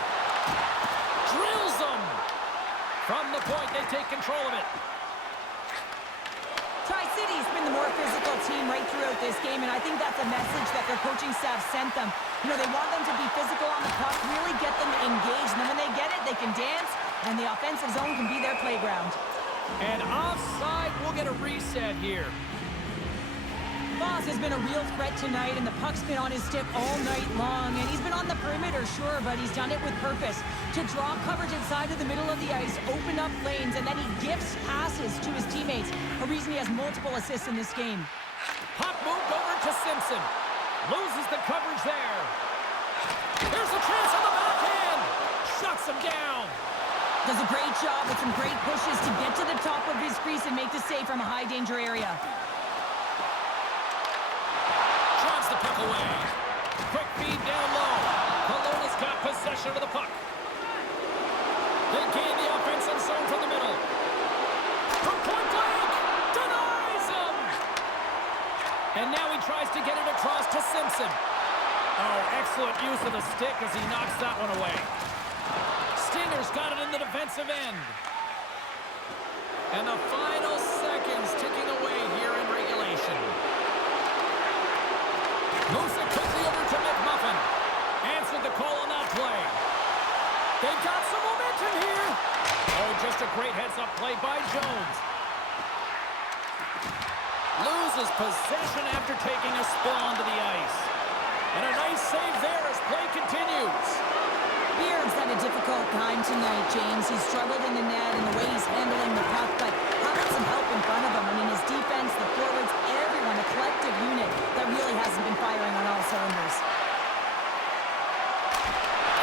Drills them. From the point, they take control of it. Tri-City's been the more physical team right throughout this game, and I think that's a message that their coaching staff sent them. You know, they want them to be physical on the puck, really get them engaged, and then when they get it, they can dance, and the offensive zone can be their playground. And offside, we'll get a reset here. Boss has been a real threat tonight, and the puck's been on his stick all night long, and he's been on the perimeter, sure, but he's done it with purpose. To draw coverage inside of the middle of the ice, open up lanes, and then he gifts passes to his teammates, a reason he has multiple assists in this game. Puck moved over to Simpson. Loses the coverage there. There's a chance on the backhand. Shuts him down. Does a great job with some great pushes to get to the top of his crease and make the save from a high-danger area. Drives the puck away. Quick feed down low. possession of the puck. They gain the offensive zone from the middle. From point blank, denies him! And now he tries to get it across to Simpson. Oh, excellent use of the stick as he knocks that one away. Stinger's got it in the defensive end. And the final seconds ticking away here in regulation. Moves it quickly over to McMuffin. Answered the call on that play. They've got some momentum here. Oh, just a great heads-up play by Jones. Loses possession after taking a spill onto the ice. And a nice save there as play continues. Beard's had a difficult time tonight, James. He's struggled in the net and the way he's handling the puck, but having some help in front of him. I mean, his defense, the forwards, everyone, a collective unit that really hasn't been firing on all cylinders.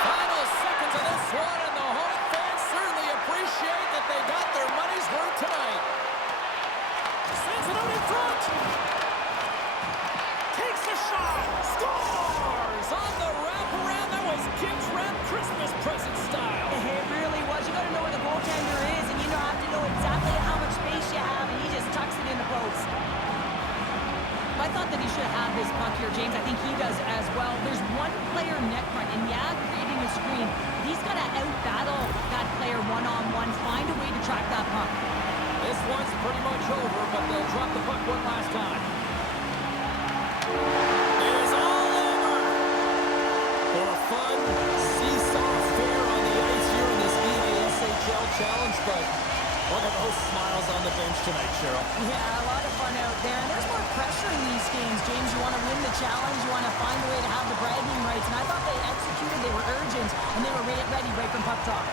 Final seconds of this one, and the home fans certainly appreciate that they got their money's worth tonight. Sends it out in front. Takes a shot. Scores on the wraparound. That was Kim's wrap Christmas present style. It really was. You got to know where the goaltender is, and you have to know exactly how much space you have, and he just tucks it in the post. I thought that he should have this puck here, James. I think he does as well. There's one player net front, and yeah, creating a screen. He's got to out-battle that player one-on-one, find a way to track that puck. This one's pretty much over, but they'll drop the puck one last time. It is all over for a fun seesaw affair on the ice here in this LGCHL challenge, but look at those smiles on the bench tonight, Cheryl. Yeah, a lot of fun out there, and there's more pressure in these games, James. You want to win the challenge, you want to find a way to have the bragging rights, and I thought they executed, they were urgent, and they were ready right from puck drop.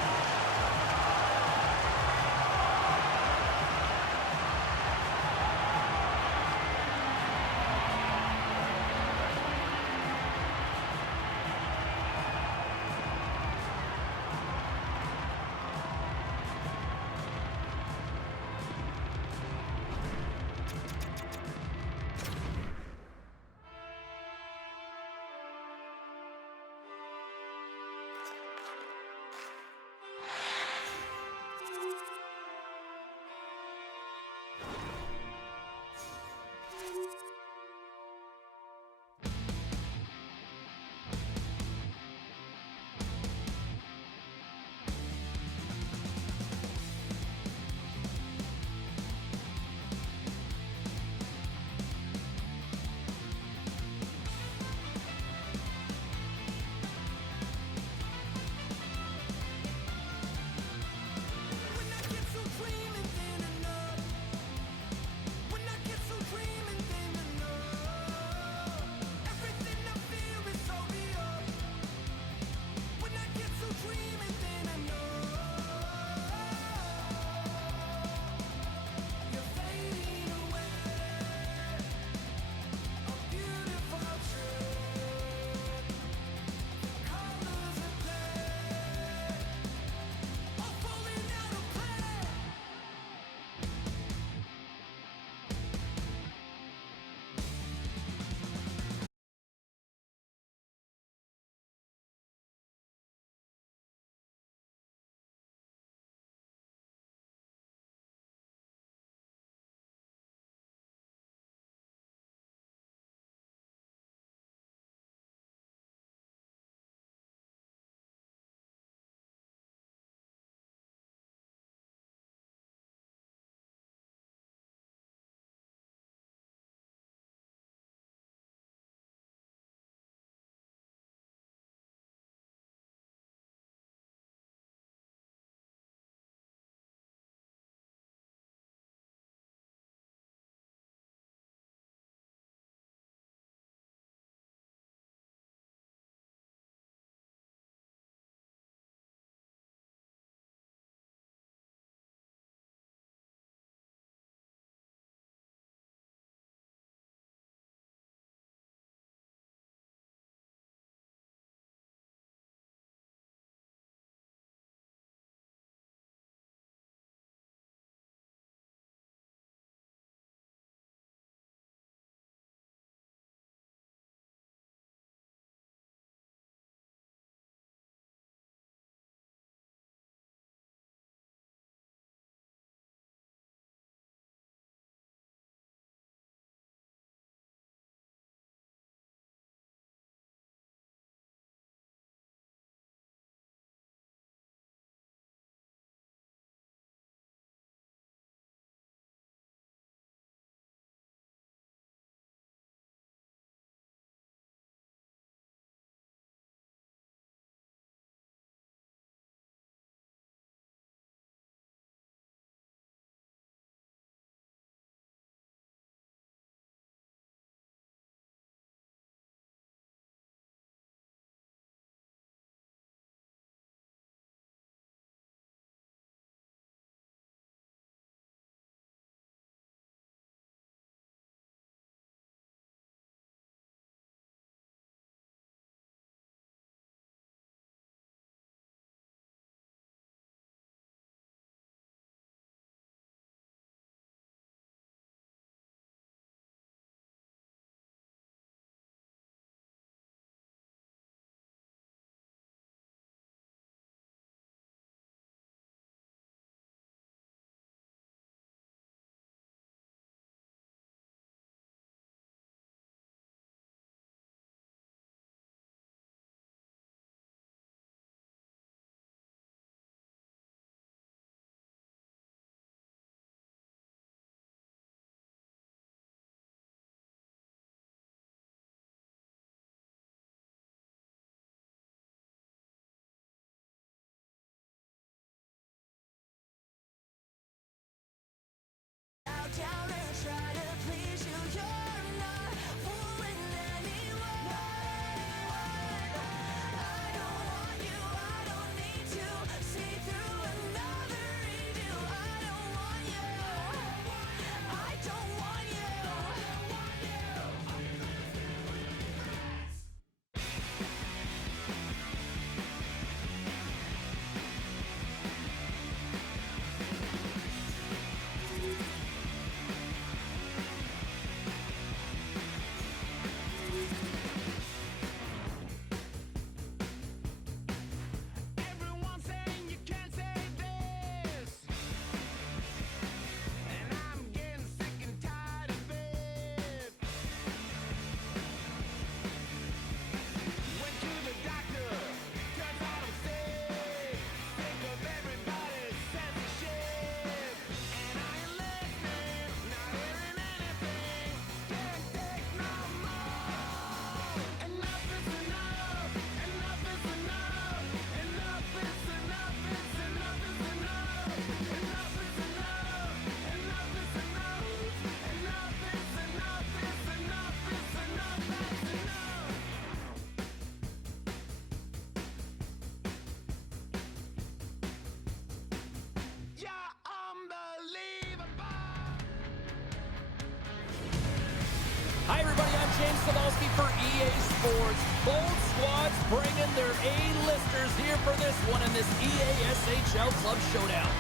will all be for EA Sports. Both squads bringing their A-listers here for this one in this EASHL Club Showdown.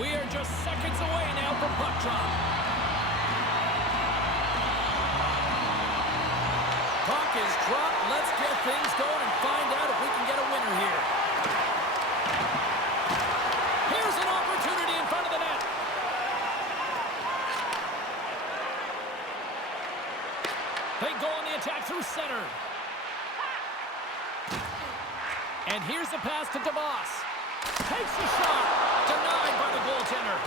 We are just seconds away now from puck drop. Puck is dropped. Let's get things going and find out if we can get a winner here. Here's an opportunity in front of the net. They go on the attack through center. And here's the pass to DeVos. Takes a shot. Denied by the goaltender.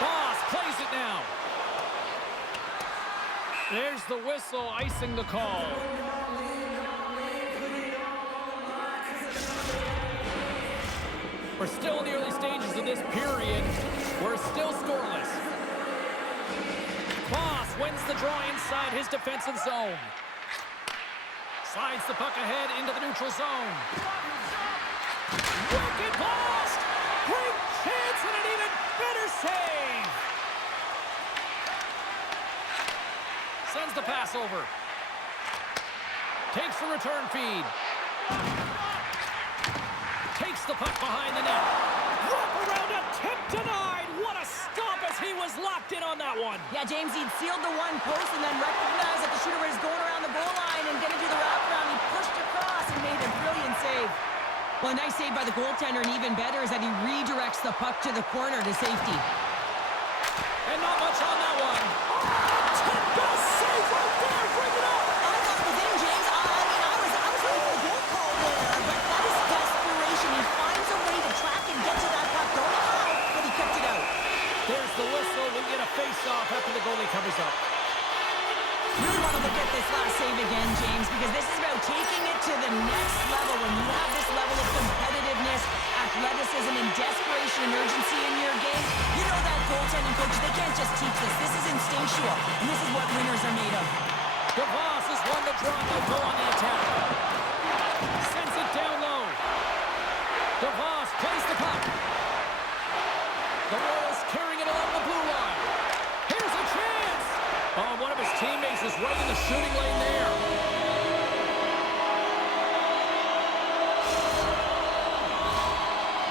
Boss plays it now. There's the whistle, icing the call. We're still in the early stages of this period. We're still scoreless. Boss wins the draw inside his defensive zone. Slides the puck ahead into the neutral zone. Wicked blast! Great chance and an even better save! Sends the pass over. Takes the return feed. Takes the puck behind the net. Wrap around attempt denied! What a stop as he was locked in on that one! Yeah, James, he'd sealed the one post and then recognized that the shooter was going around the goal line and gonna do the wraparound. He pushed across and made a brilliant save. Well, a nice save by the goaltender, and even better is that he redirects the puck to the corner to safety. And not much on that one. Best save right there. Bring it up. I thought it was in, James. I was ready for a goal call there, but that is desperation. He finds a way to track and get to that puck. Don't know how, but he kept it out. There's the whistle. We get a face-off after the goalie covers up. Really want to look at this last save again, James, because this is about taking it to the next level. When you have this level of competitiveness, athleticism, and desperation and urgency in your game, you know that goaltending coach, they can't just teach this. This is instinctual, and this is what winners are made of. DeVos has won the draw. They'll go on the attack. Sends it down low. DeVos plays the puck. The Royals carrying it along the blue line. Here's a chance. Oh, one of his teammates is right in the shooting lane there.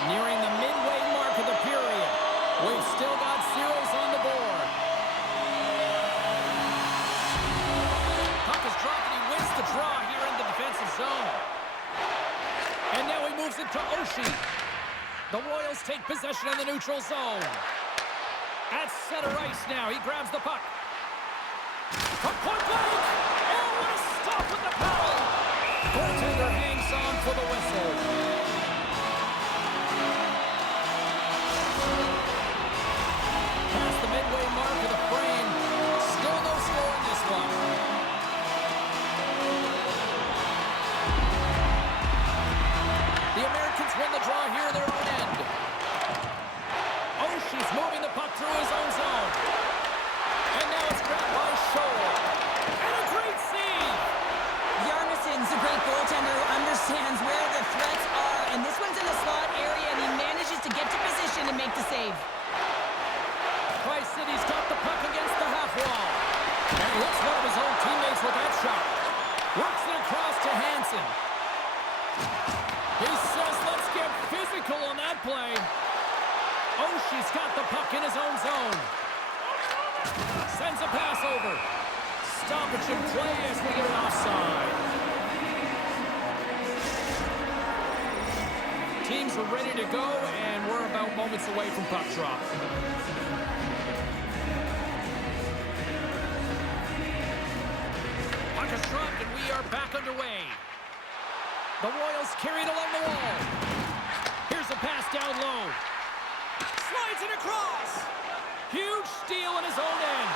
Nearing the midway mark of the period. We've still got zeros on the board. Puck is dropped and he wins the draw here in the defensive zone. And now he moves it to Oshie. The Royals take possession in the neutral zone. At center ice now, he grabs the puck. From point blank! Oh, what a stop with the paddle! Goaltender hangs on for the whistle. Past the midway mark of the frame. Still no score in this one. The Americans win the draw here in their own end. Oshie's moving the puck through his own zone. And now it's grabbed by Scholl. And a great save! Yarnison's a great goaltender who understands where the threats are, and this one's in the slot area, and he manages to get to position and make the save. Tri-City's got the puck against the half wall. And he hits one of his own teammates with that shot. Works it across to Hansen. He says, let's get physical on that play. Oshie's got the puck in his own zone. Sends a pass over. Stoppage in play as we get an offside. Teams are ready to go, and we're about moments away from puck drop. Puck is dropped, and we are back underway. The Royals carried along the wall. Here's a pass down low. Slides it across. Huge steal in his own end.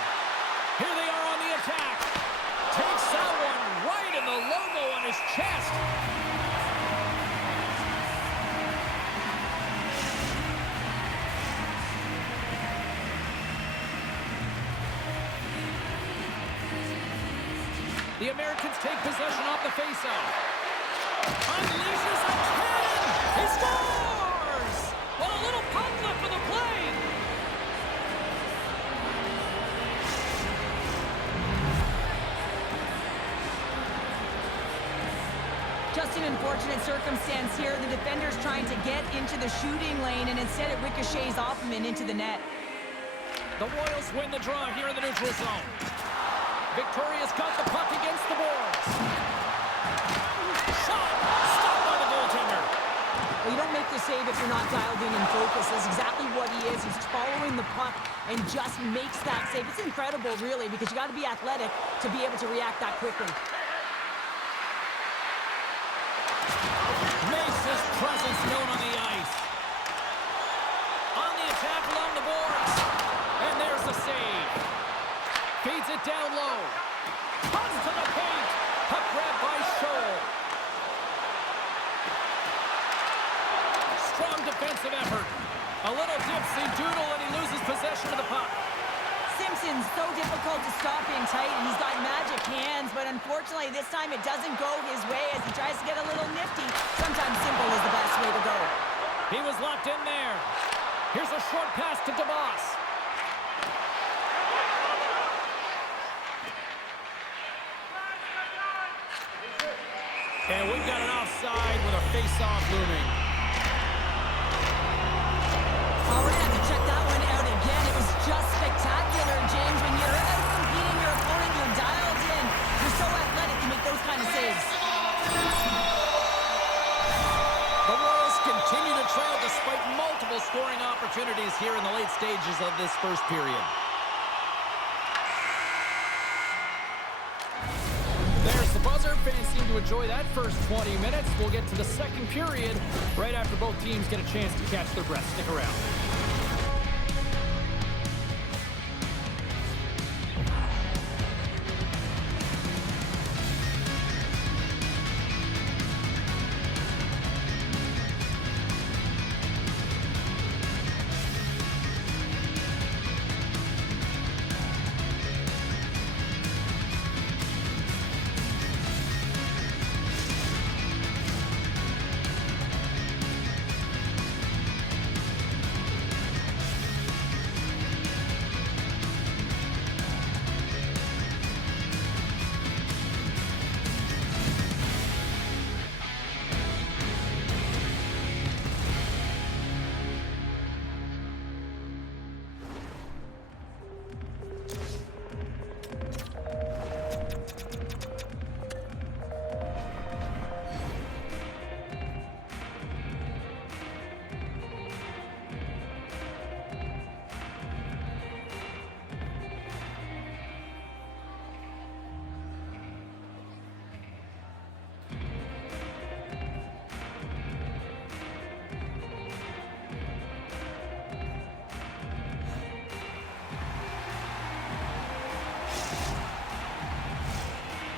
Here they are on the attack. Takes that one right in the logo on his chest. The Americans take possession off the faceoff. Unleashes a cannon! He scores! Well, a little pump left for the play! Just an unfortunate circumstance here. The defender's trying to get into the shooting lane, and instead it ricochets off him and into the net. The Royals win the draw here in the neutral zone. Victoria's got the puck against the boards. Shot! Stopped by the goaltender. Well, you don't make the save if you're not dialed in and focused. That's exactly what he is. He's following the puck and just makes that save. It's incredible, really, because you got to be athletic to be able to react that quickly. Makes his presence known on the ice. On the attack along the boards. And there's the save. Feeds it down low. Comes to the paint. Puck grabbed by Scholl. Strong defensive effort. A little dipsy doodle and he loses possession of the puck. Simpson's so difficult to stop in tight, and he's got magic hands, but unfortunately this time it doesn't go his way as he tries to get a little nifty. Sometimes simple is the best way to go. He was locked in there. Here's a short pass to DeVos. And we've got an offside with a face-off looming. Oh, we're going to have to check that one out again. It was just spectacular, James. When you're out competing your opponent, you're dialed in. You're so athletic to make those kind of saves. The Royals continue to trail despite multiple scoring opportunities here in the late stages of this first period. There's the buzzer. Fans seem to enjoy that first 20 minutes. We'll get to the second period right after both teams get a chance to catch their breath. Stick around.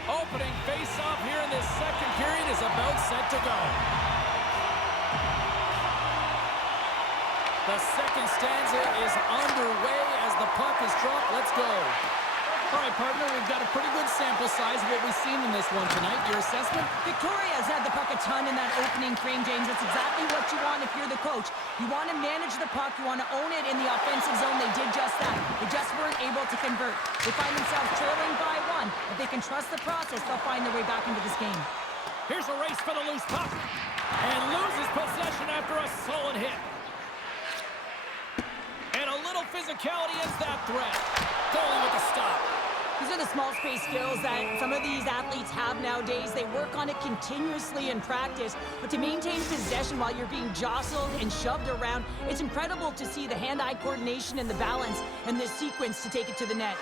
Opening face-off here in this second period is about set to go. The second stanza is underway as the puck is dropped. Let's go. All right, partner, we've got a pretty good sample size of what we've seen in this one tonight. Your assessment? Victoria's had the puck a ton in that opening frame, James. That's exactly what you want if you're the coach. You want to manage the puck. You want to own it in the offensive zone. They did just that. They just weren't able to convert. They find themselves trailing by one. If they can trust the process, they'll find their way back into this game. Here's a race for the loose puck. And loses possession after a solid hit. And a little physicality ends that threat. Goalie with the stop. These are the small space skills that some of these athletes have nowadays. They work on it continuously in practice, but to maintain possession while you're being jostled and shoved around, it's incredible to see the hand-eye coordination and the balance in this sequence to take it to the net.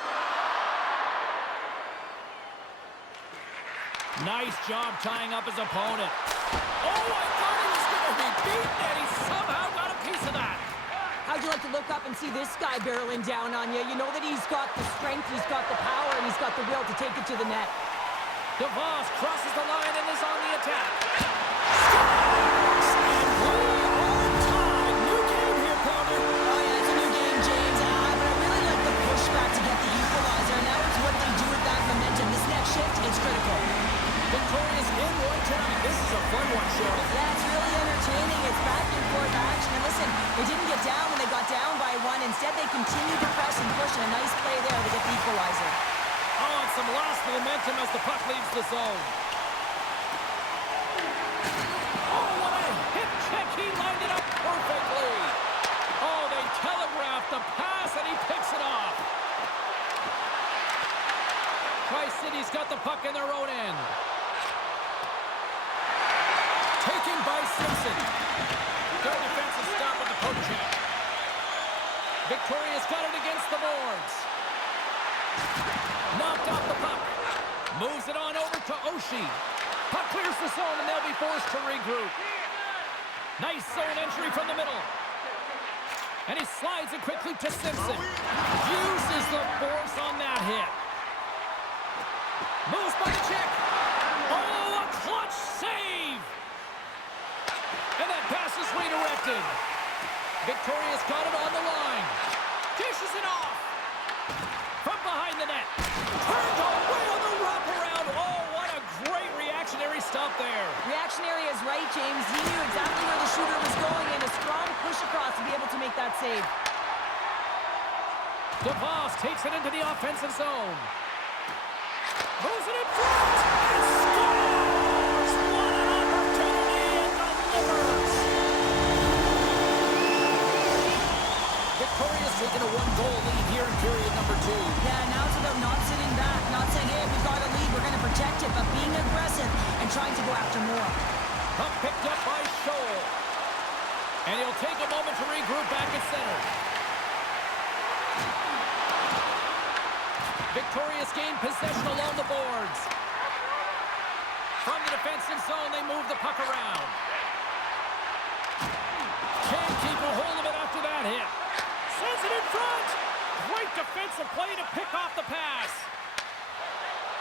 Nice job tying up his opponent. Oh, I thought he was going to be beaten, and he somehow got a piece of that. How'd you like to look up and see this guy barreling down on you? You know that he's got the strength, he's got the power, and he's got the will to take it to the net. DeVos crosses the line and is on the attack. Scores! And we are tied. New game here, partner. Oh, yeah, it's a new game, James. But I really like the pushback to get the equalizer. Now it's what they do with that momentum. This next shift, it's critical. a nice play there to get the equalizer. Oh, and some lost momentum as the puck leaves the zone. Oh, what a hip check. He lined it up perfectly. Oh, they telegraphed the pass, and he picks it off. Tri-City's got the puck in their own end. Taken by Simpson. Good defensive stop with the poke check. Victoria's got it against the boards. Knocked off the puck. Moves it on over to Oshie. Puck clears the zone, and they'll be forced to regroup. Nice zone entry from the middle. And he slides it quickly to Simpson. Uses the force on that hit. Moves by the check. Oh, a clutch save. And that pass is redirected. Victoria's got it on the line. Dishes it off. From behind the net. Turned away on the wraparound. Oh, what a great reactionary stop there. Reactionary is right, James. He knew exactly where the shooter was going and a strong push across to be able to make that save. DeVos takes it into the offensive zone. Moves it in front and scores! What an opportunity and delivers! Victoria's taken a one-goal lead here in period number 2. Yeah, now it's about not sitting back, not saying, hey, we've got a lead, we're going to protect it, but being aggressive and trying to go after more. Puck picked up by Scholl. And he'll take a moment to regroup back at center. Victoria's gained possession along the boards. From the defensive zone, they move the puck around. Can't keep a hold of it after that hit. Sends it in front. Great defensive play to pick off the pass.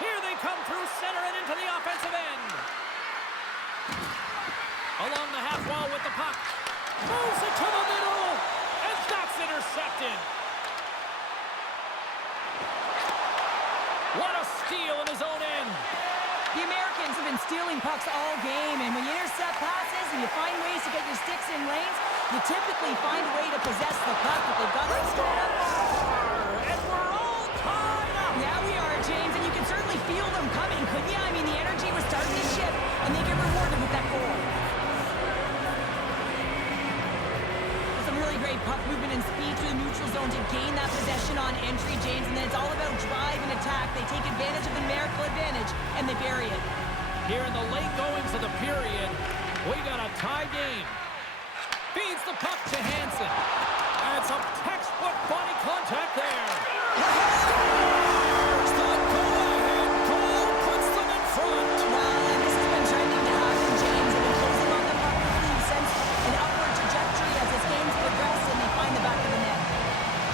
Here they come through center and into the offensive end. Along the half wall with the puck. Moves it to the middle. And that's intercepted. What a steal in his own end. The Americans have been stealing pucks all game, and when you intercept passes and you find ways to get your sticks in lanes, you typically find a way to possess the puck, but they've got to stand up. And we're all tied up. Yeah, we are, James, and you can certainly feel them coming, couldn't you? I mean, the energy was starting to shift, and they get rewarded with that goal. Some really great puck movement and speed through the neutral zone to gain that possession on entry, James, and then it's all about drive and attack. They take advantage of the numerical advantage, and they bury it. Here in the late goings of the period, we got a tie game. Feeds the puck to Hansen. And some textbook body contact there. Scores the go-ahead goal, puts them in front. Well, and this has been trending to happen, James. They've been closing on the puck quickly. You sense an upward trajectory as this game's progressed, and they find the back of the net.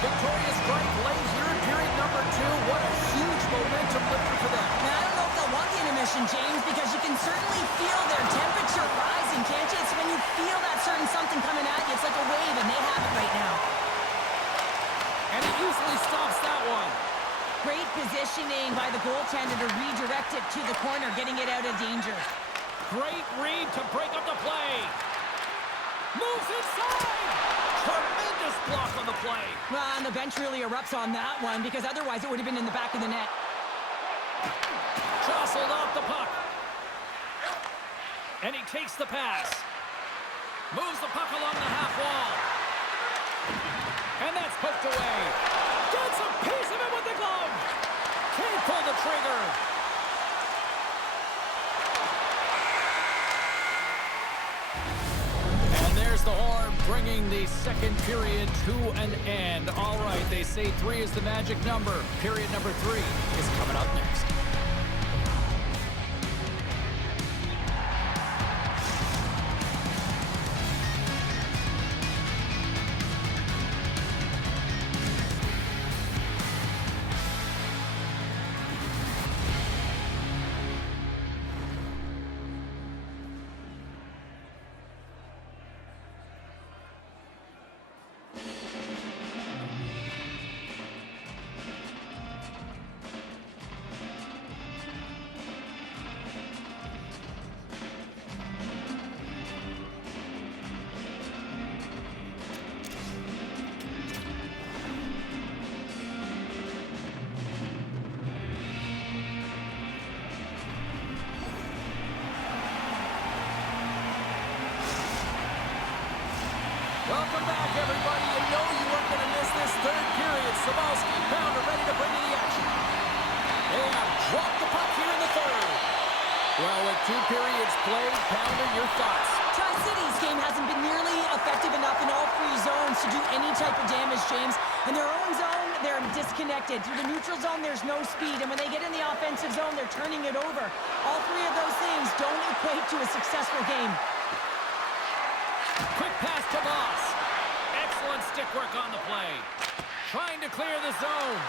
Victoria's strike late here in period number 2. What a huge momentum lifter for them. Now, I don't know if they'll want the intermission, James, because you can certainly feel their temperature rising, can't you? It's when you feel that certain something coming at you. It's like a wave, and they have it right now. And he easily stops that one. Great positioning by the goaltender to redirect it to the corner, getting it out of danger. Great read to break up the play. Moves inside. Tremendous block on the play. Well, and the bench really erupts on that one, because otherwise it would have been in the back of the net. Jostled off the puck. And he takes the pass. Moves the puck along the half wall. And that's poked away. Gets a piece of it with the glove. Can't pull the trigger. And there's the horn, bringing the second period to an end. All right, they say 3 is the magic number. Period number 3 is coming up next. Welcome back, everybody. You know you weren't going to miss this third period. Sabalski, Pounder ready to bring you the action. They have dropped the puck here in the third. Well, with 2 periods played, Pounder, your thoughts? Tri-City's game hasn't been nearly effective enough in all 3 zones to do any type of damage, James. In their own zone, they're disconnected. Through the neutral zone, there's no speed. And when they get in the offensive zone, they're turning it over. All 3 of those things don't equate to a successful game. Quick pass to Voss. Excellent stick work on the play. Trying to clear the zone.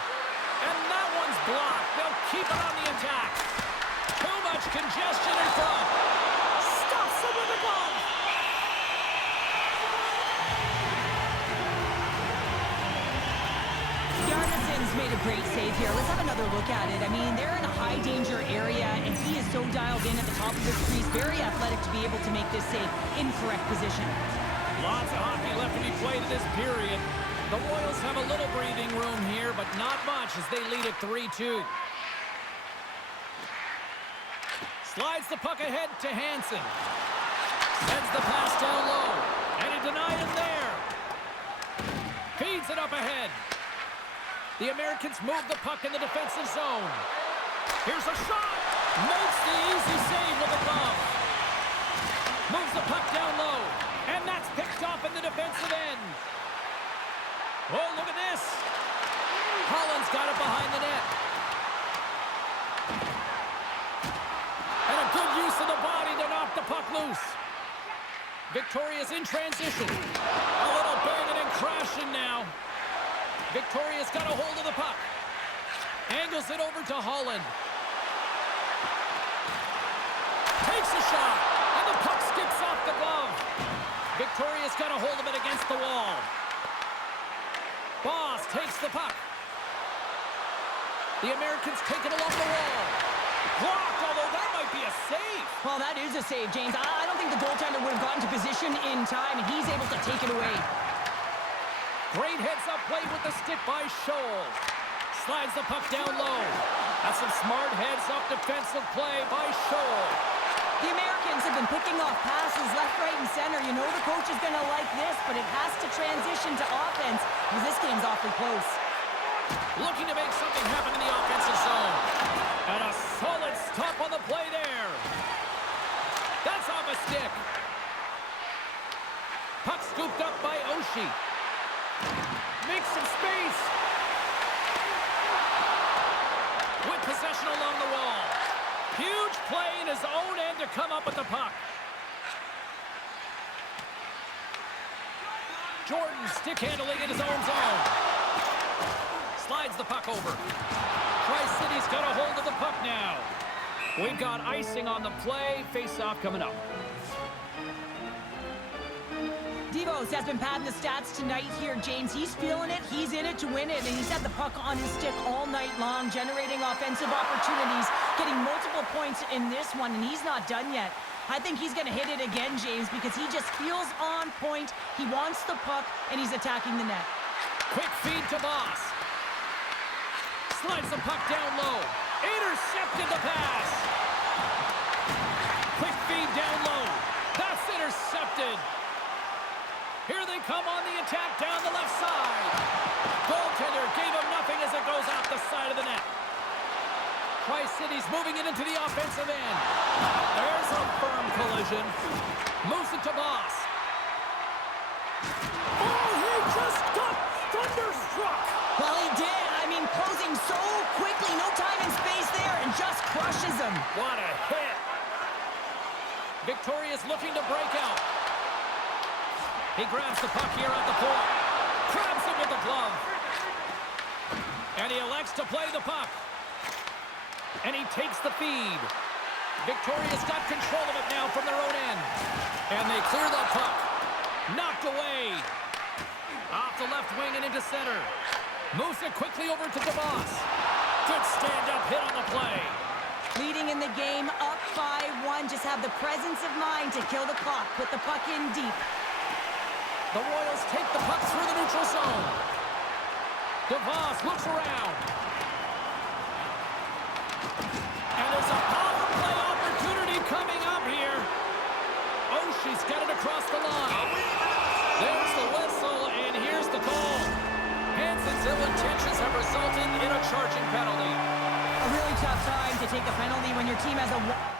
And that one's blocked. They'll keep it on the attack. Too much congestion in front. Stops them with a goal. Yarnisson's made a great save here. Let's have another look at it. I mean, they're in a high-danger area, and he is so dialed in at the top of his crease. Very athletic to be able to make this save in correct position. Lots of hockey left to be played in this period. The Royals have a little breathing room here, but not much as they lead at 3-2. Slides the puck ahead to Hansen. Sends the pass down low. And he denied him there. Feeds it up ahead. The Americans move the puck in the defensive zone. Here's a shot. Makes the easy save with a glove. Moves the puck down low. And that's picked off in the defensive end. Oh, look at this. Holland's got it behind the net. And a good use of the body to knock the puck loose. Victoria's in transition. A little banging and crashing now. Victoria's got a hold of the puck. Angles it over to Holland. Takes a shot. And the puck skips off the glove. Victoria's got a hold of it against the wall. Boss takes the puck. The Americans take it along the wall. Blocked, although that might be a save. Well, that is a save, James. I don't think the goaltender would have gotten to position in time, and he's able to take it away. Great heads-up play with the stick by Scholl. Slides the puck down low. That's some smart heads-up defensive play by Scholl. The Americans have been picking off passes left, right, and center. You know the coach is going to like this, but it has to transition to offense because this game's awfully close. Looking to make something happen in the offensive zone. And a solid stop on the play there. That's off a stick. Puck scooped up by Oshie. Makes some space. With possession along the wall. Huge play in his own end to come up with the puck. Jordan stick handling in his own zone. Slides the puck over. Tri-City's got a hold of the puck now. We've got icing on the play. Face-off coming up. Devos has been padding the stats tonight here, James. He's feeling it. He's in it to win it, and he's had the puck on his stick all night long, generating offensive opportunities, getting multiple points in this one, and he's not done yet. I think he's going to hit it again, James, because he just feels on point. He wants the puck, and he's attacking the net. Quick feed to Boss. Slides the puck down low. Intercepted the pass. Quick feed down low. That's intercepted. Here they come on the attack down the left side. Goaltender gave him nothing as it goes out the side of the net. Tri-City's moving it into the offensive end. There's a firm collision. Moves it to Boss. Oh, he just got thunderstruck. Well, he did. I mean, closing so quickly. No time and space there, and just crushes him. What a hit. Victoria's looking to break out. He grabs the puck here at the point. Grabs him with the glove. And he elects to play the puck. And he takes the feed. Victoria's got control of it now from their own end. And they clear that puck. Knocked away. Off the left wing and into center. Moves it quickly over to DeVos. Good stand-up hit on the play. Leading in the game, up 5-1. Just have the presence of mind to kill the clock. Put the puck in deep. The Royals take the puck through the neutral zone. DeVos looks around. And there's a power play opportunity coming up here. Oshie's got it across the line. There's the resulted in a charging penalty. A really tough time to take a penalty when your team has a...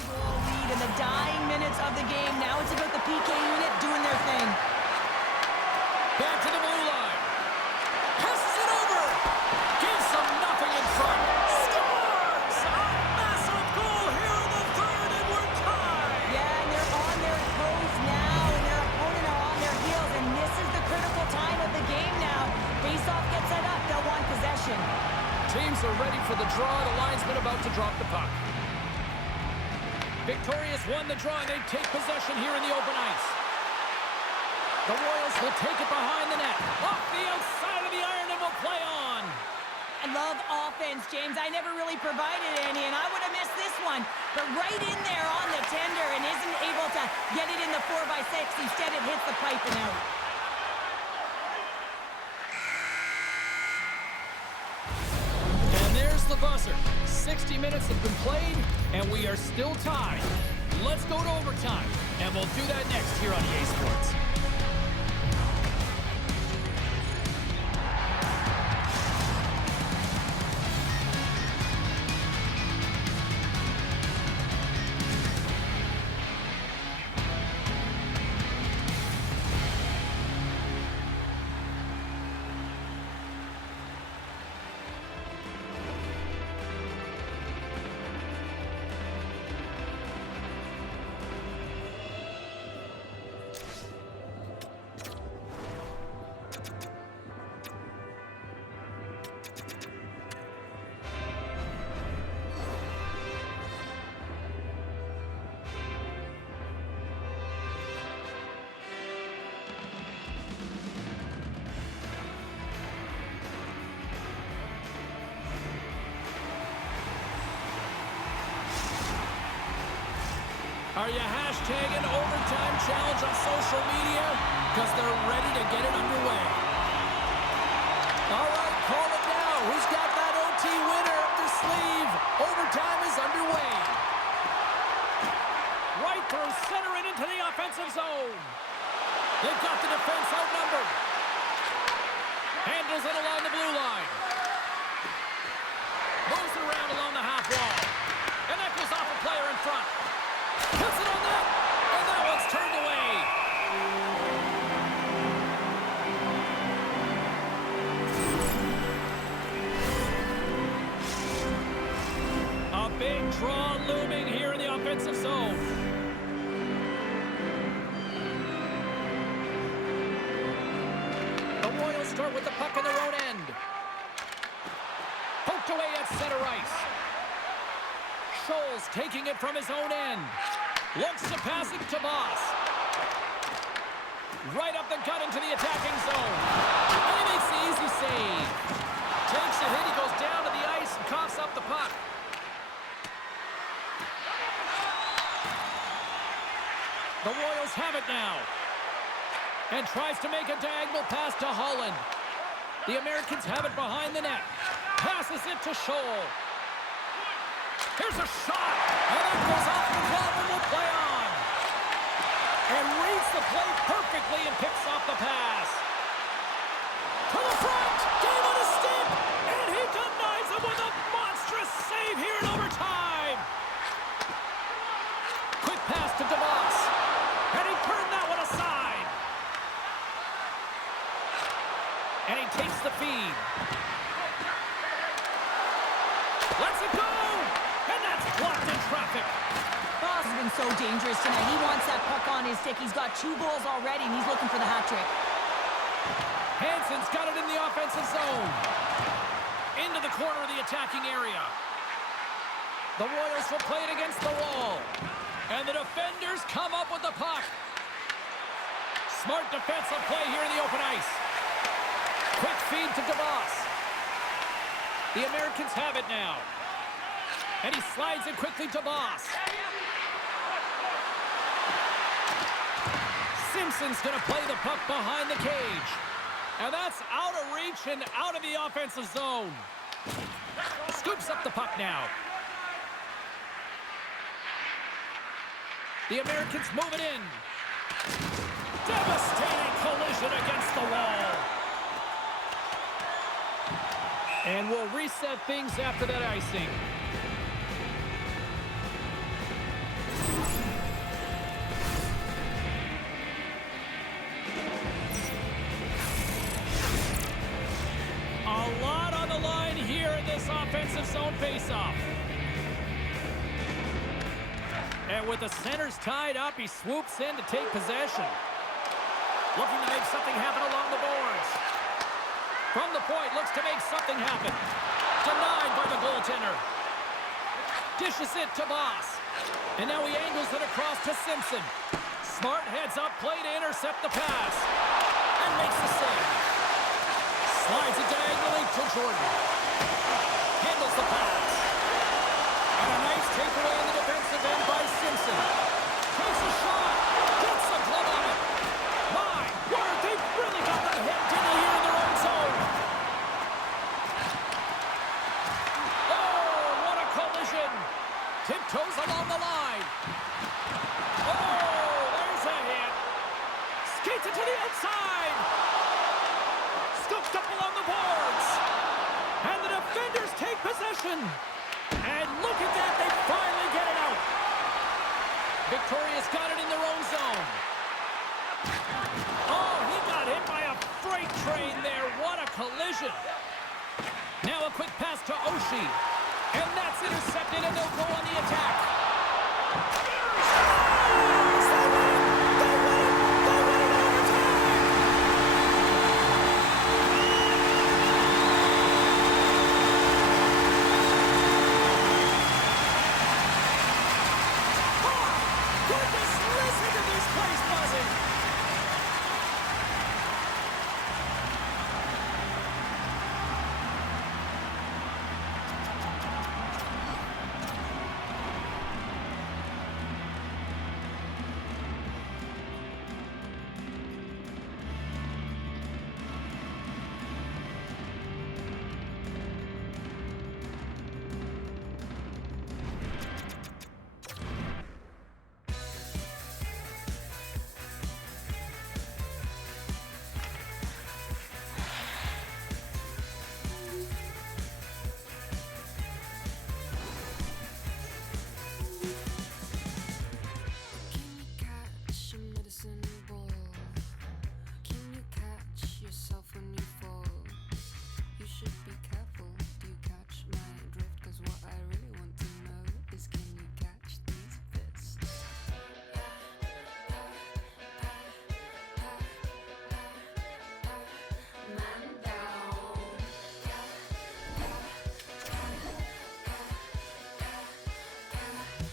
lead in the dying minutes of the game. Now it's about the PK unit doing their thing. Back to the blue line. Passes it over. Gives them nothing in front. Scores! A massive goal here in the third, and we're tied. Yeah, and they're on their toes now, and their opponent are on their heels, and this is the critical time of the game now. Face-off gets set up. They'll want possession. Teams are ready for the draw. The linesman about to drop the puck. Victorious won the draw, and they take possession here in the open ice. The Royals will take it behind the net. Off the outside of the iron and will play on. I love offense, James. I never really provided any, and I would have missed this one. But right in there on the tender and isn't able to get it in the 4x6. Instead, it hits the pipe and out. And there's the buzzer. 60 minutes have been played, and we are still tied. Let's go to overtime, and we'll do that next here on EA Sports. Are you hashtagging overtime challenge on social media? Because they're ready to get it underway. All right, call it now. Who's got that OT winner up their sleeve? Overtime is underway. Right through center and into the offensive zone. They've got the defense outnumbered. Handles it along the blue line. Moves it around along the half wall. And that goes off a player in front. Puts it on net, and that one's turned away. A big draw looming here in the offensive zone. The Royals start with the puck on their own end. Poked away at center ice. Scholes taking it from his own end. Looks to pass it to Boss. Right up the gut into the attacking zone. And he makes the easy save. Takes a hit, he goes down to the ice and coughs up the puck. The Royals have it now. And tries to make a diagonal pass to Holland. The Americans have it behind the net. Passes it to Scholl. Here's a shot, and that goes off the glove and will play on. And reads the play perfectly and picks off the pass. To the front, gave it a stick, and he denies him with a monstrous save here in overtime. Quick pass to DeVos, and he turned that one aside. And he takes the feed. Lets it go! And that's blocked in traffic. Boss has been so dangerous tonight. He wants that puck on his stick. He's got 2 goals already, and he's looking for the hat trick. Hansen's got it in the offensive zone. Into the corner of the attacking area. The Royals will play it against the wall. And the defenders come up with the puck. Smart defensive play here in the open ice. Quick feed to DeVos. The Americans have it now. And he slides it quickly to Boss. Simpson's going to play the puck behind the cage. And that's out of reach and out of the offensive zone. Scoops up the puck now. The Americans move it in. Devastating collision against the wall. And we'll reset things after that icing. A lot on the line here in this offensive zone faceoff. And with the centers tied up, he swoops in to take possession. Looking to make something happen along the boards. From the point, looks to make something happen. Denied by the goaltender. Dishes it to Boss. And now he angles it across to Simpson. Smart heads up play to intercept the pass. And makes the save. Slides it diagonally to Jordan. Handles the pass. And a nice takeaway in the defensive end by Simpson. Takes a shot. Gets a glove on it. My word, they've really got the hit digger here in their own zone. Oh, what a collision. Tiptoes along the line. Oh, there's a hit. Skates it to the outside. Scooped up along the boards. And the defenders take possession. And look at that, they finally get it out. Victoria's got it in their own zone. Oh, he got hit by a freight train there. What a collision. Now a quick pass to Oshie. And that's intercepted, and they'll go on the attack.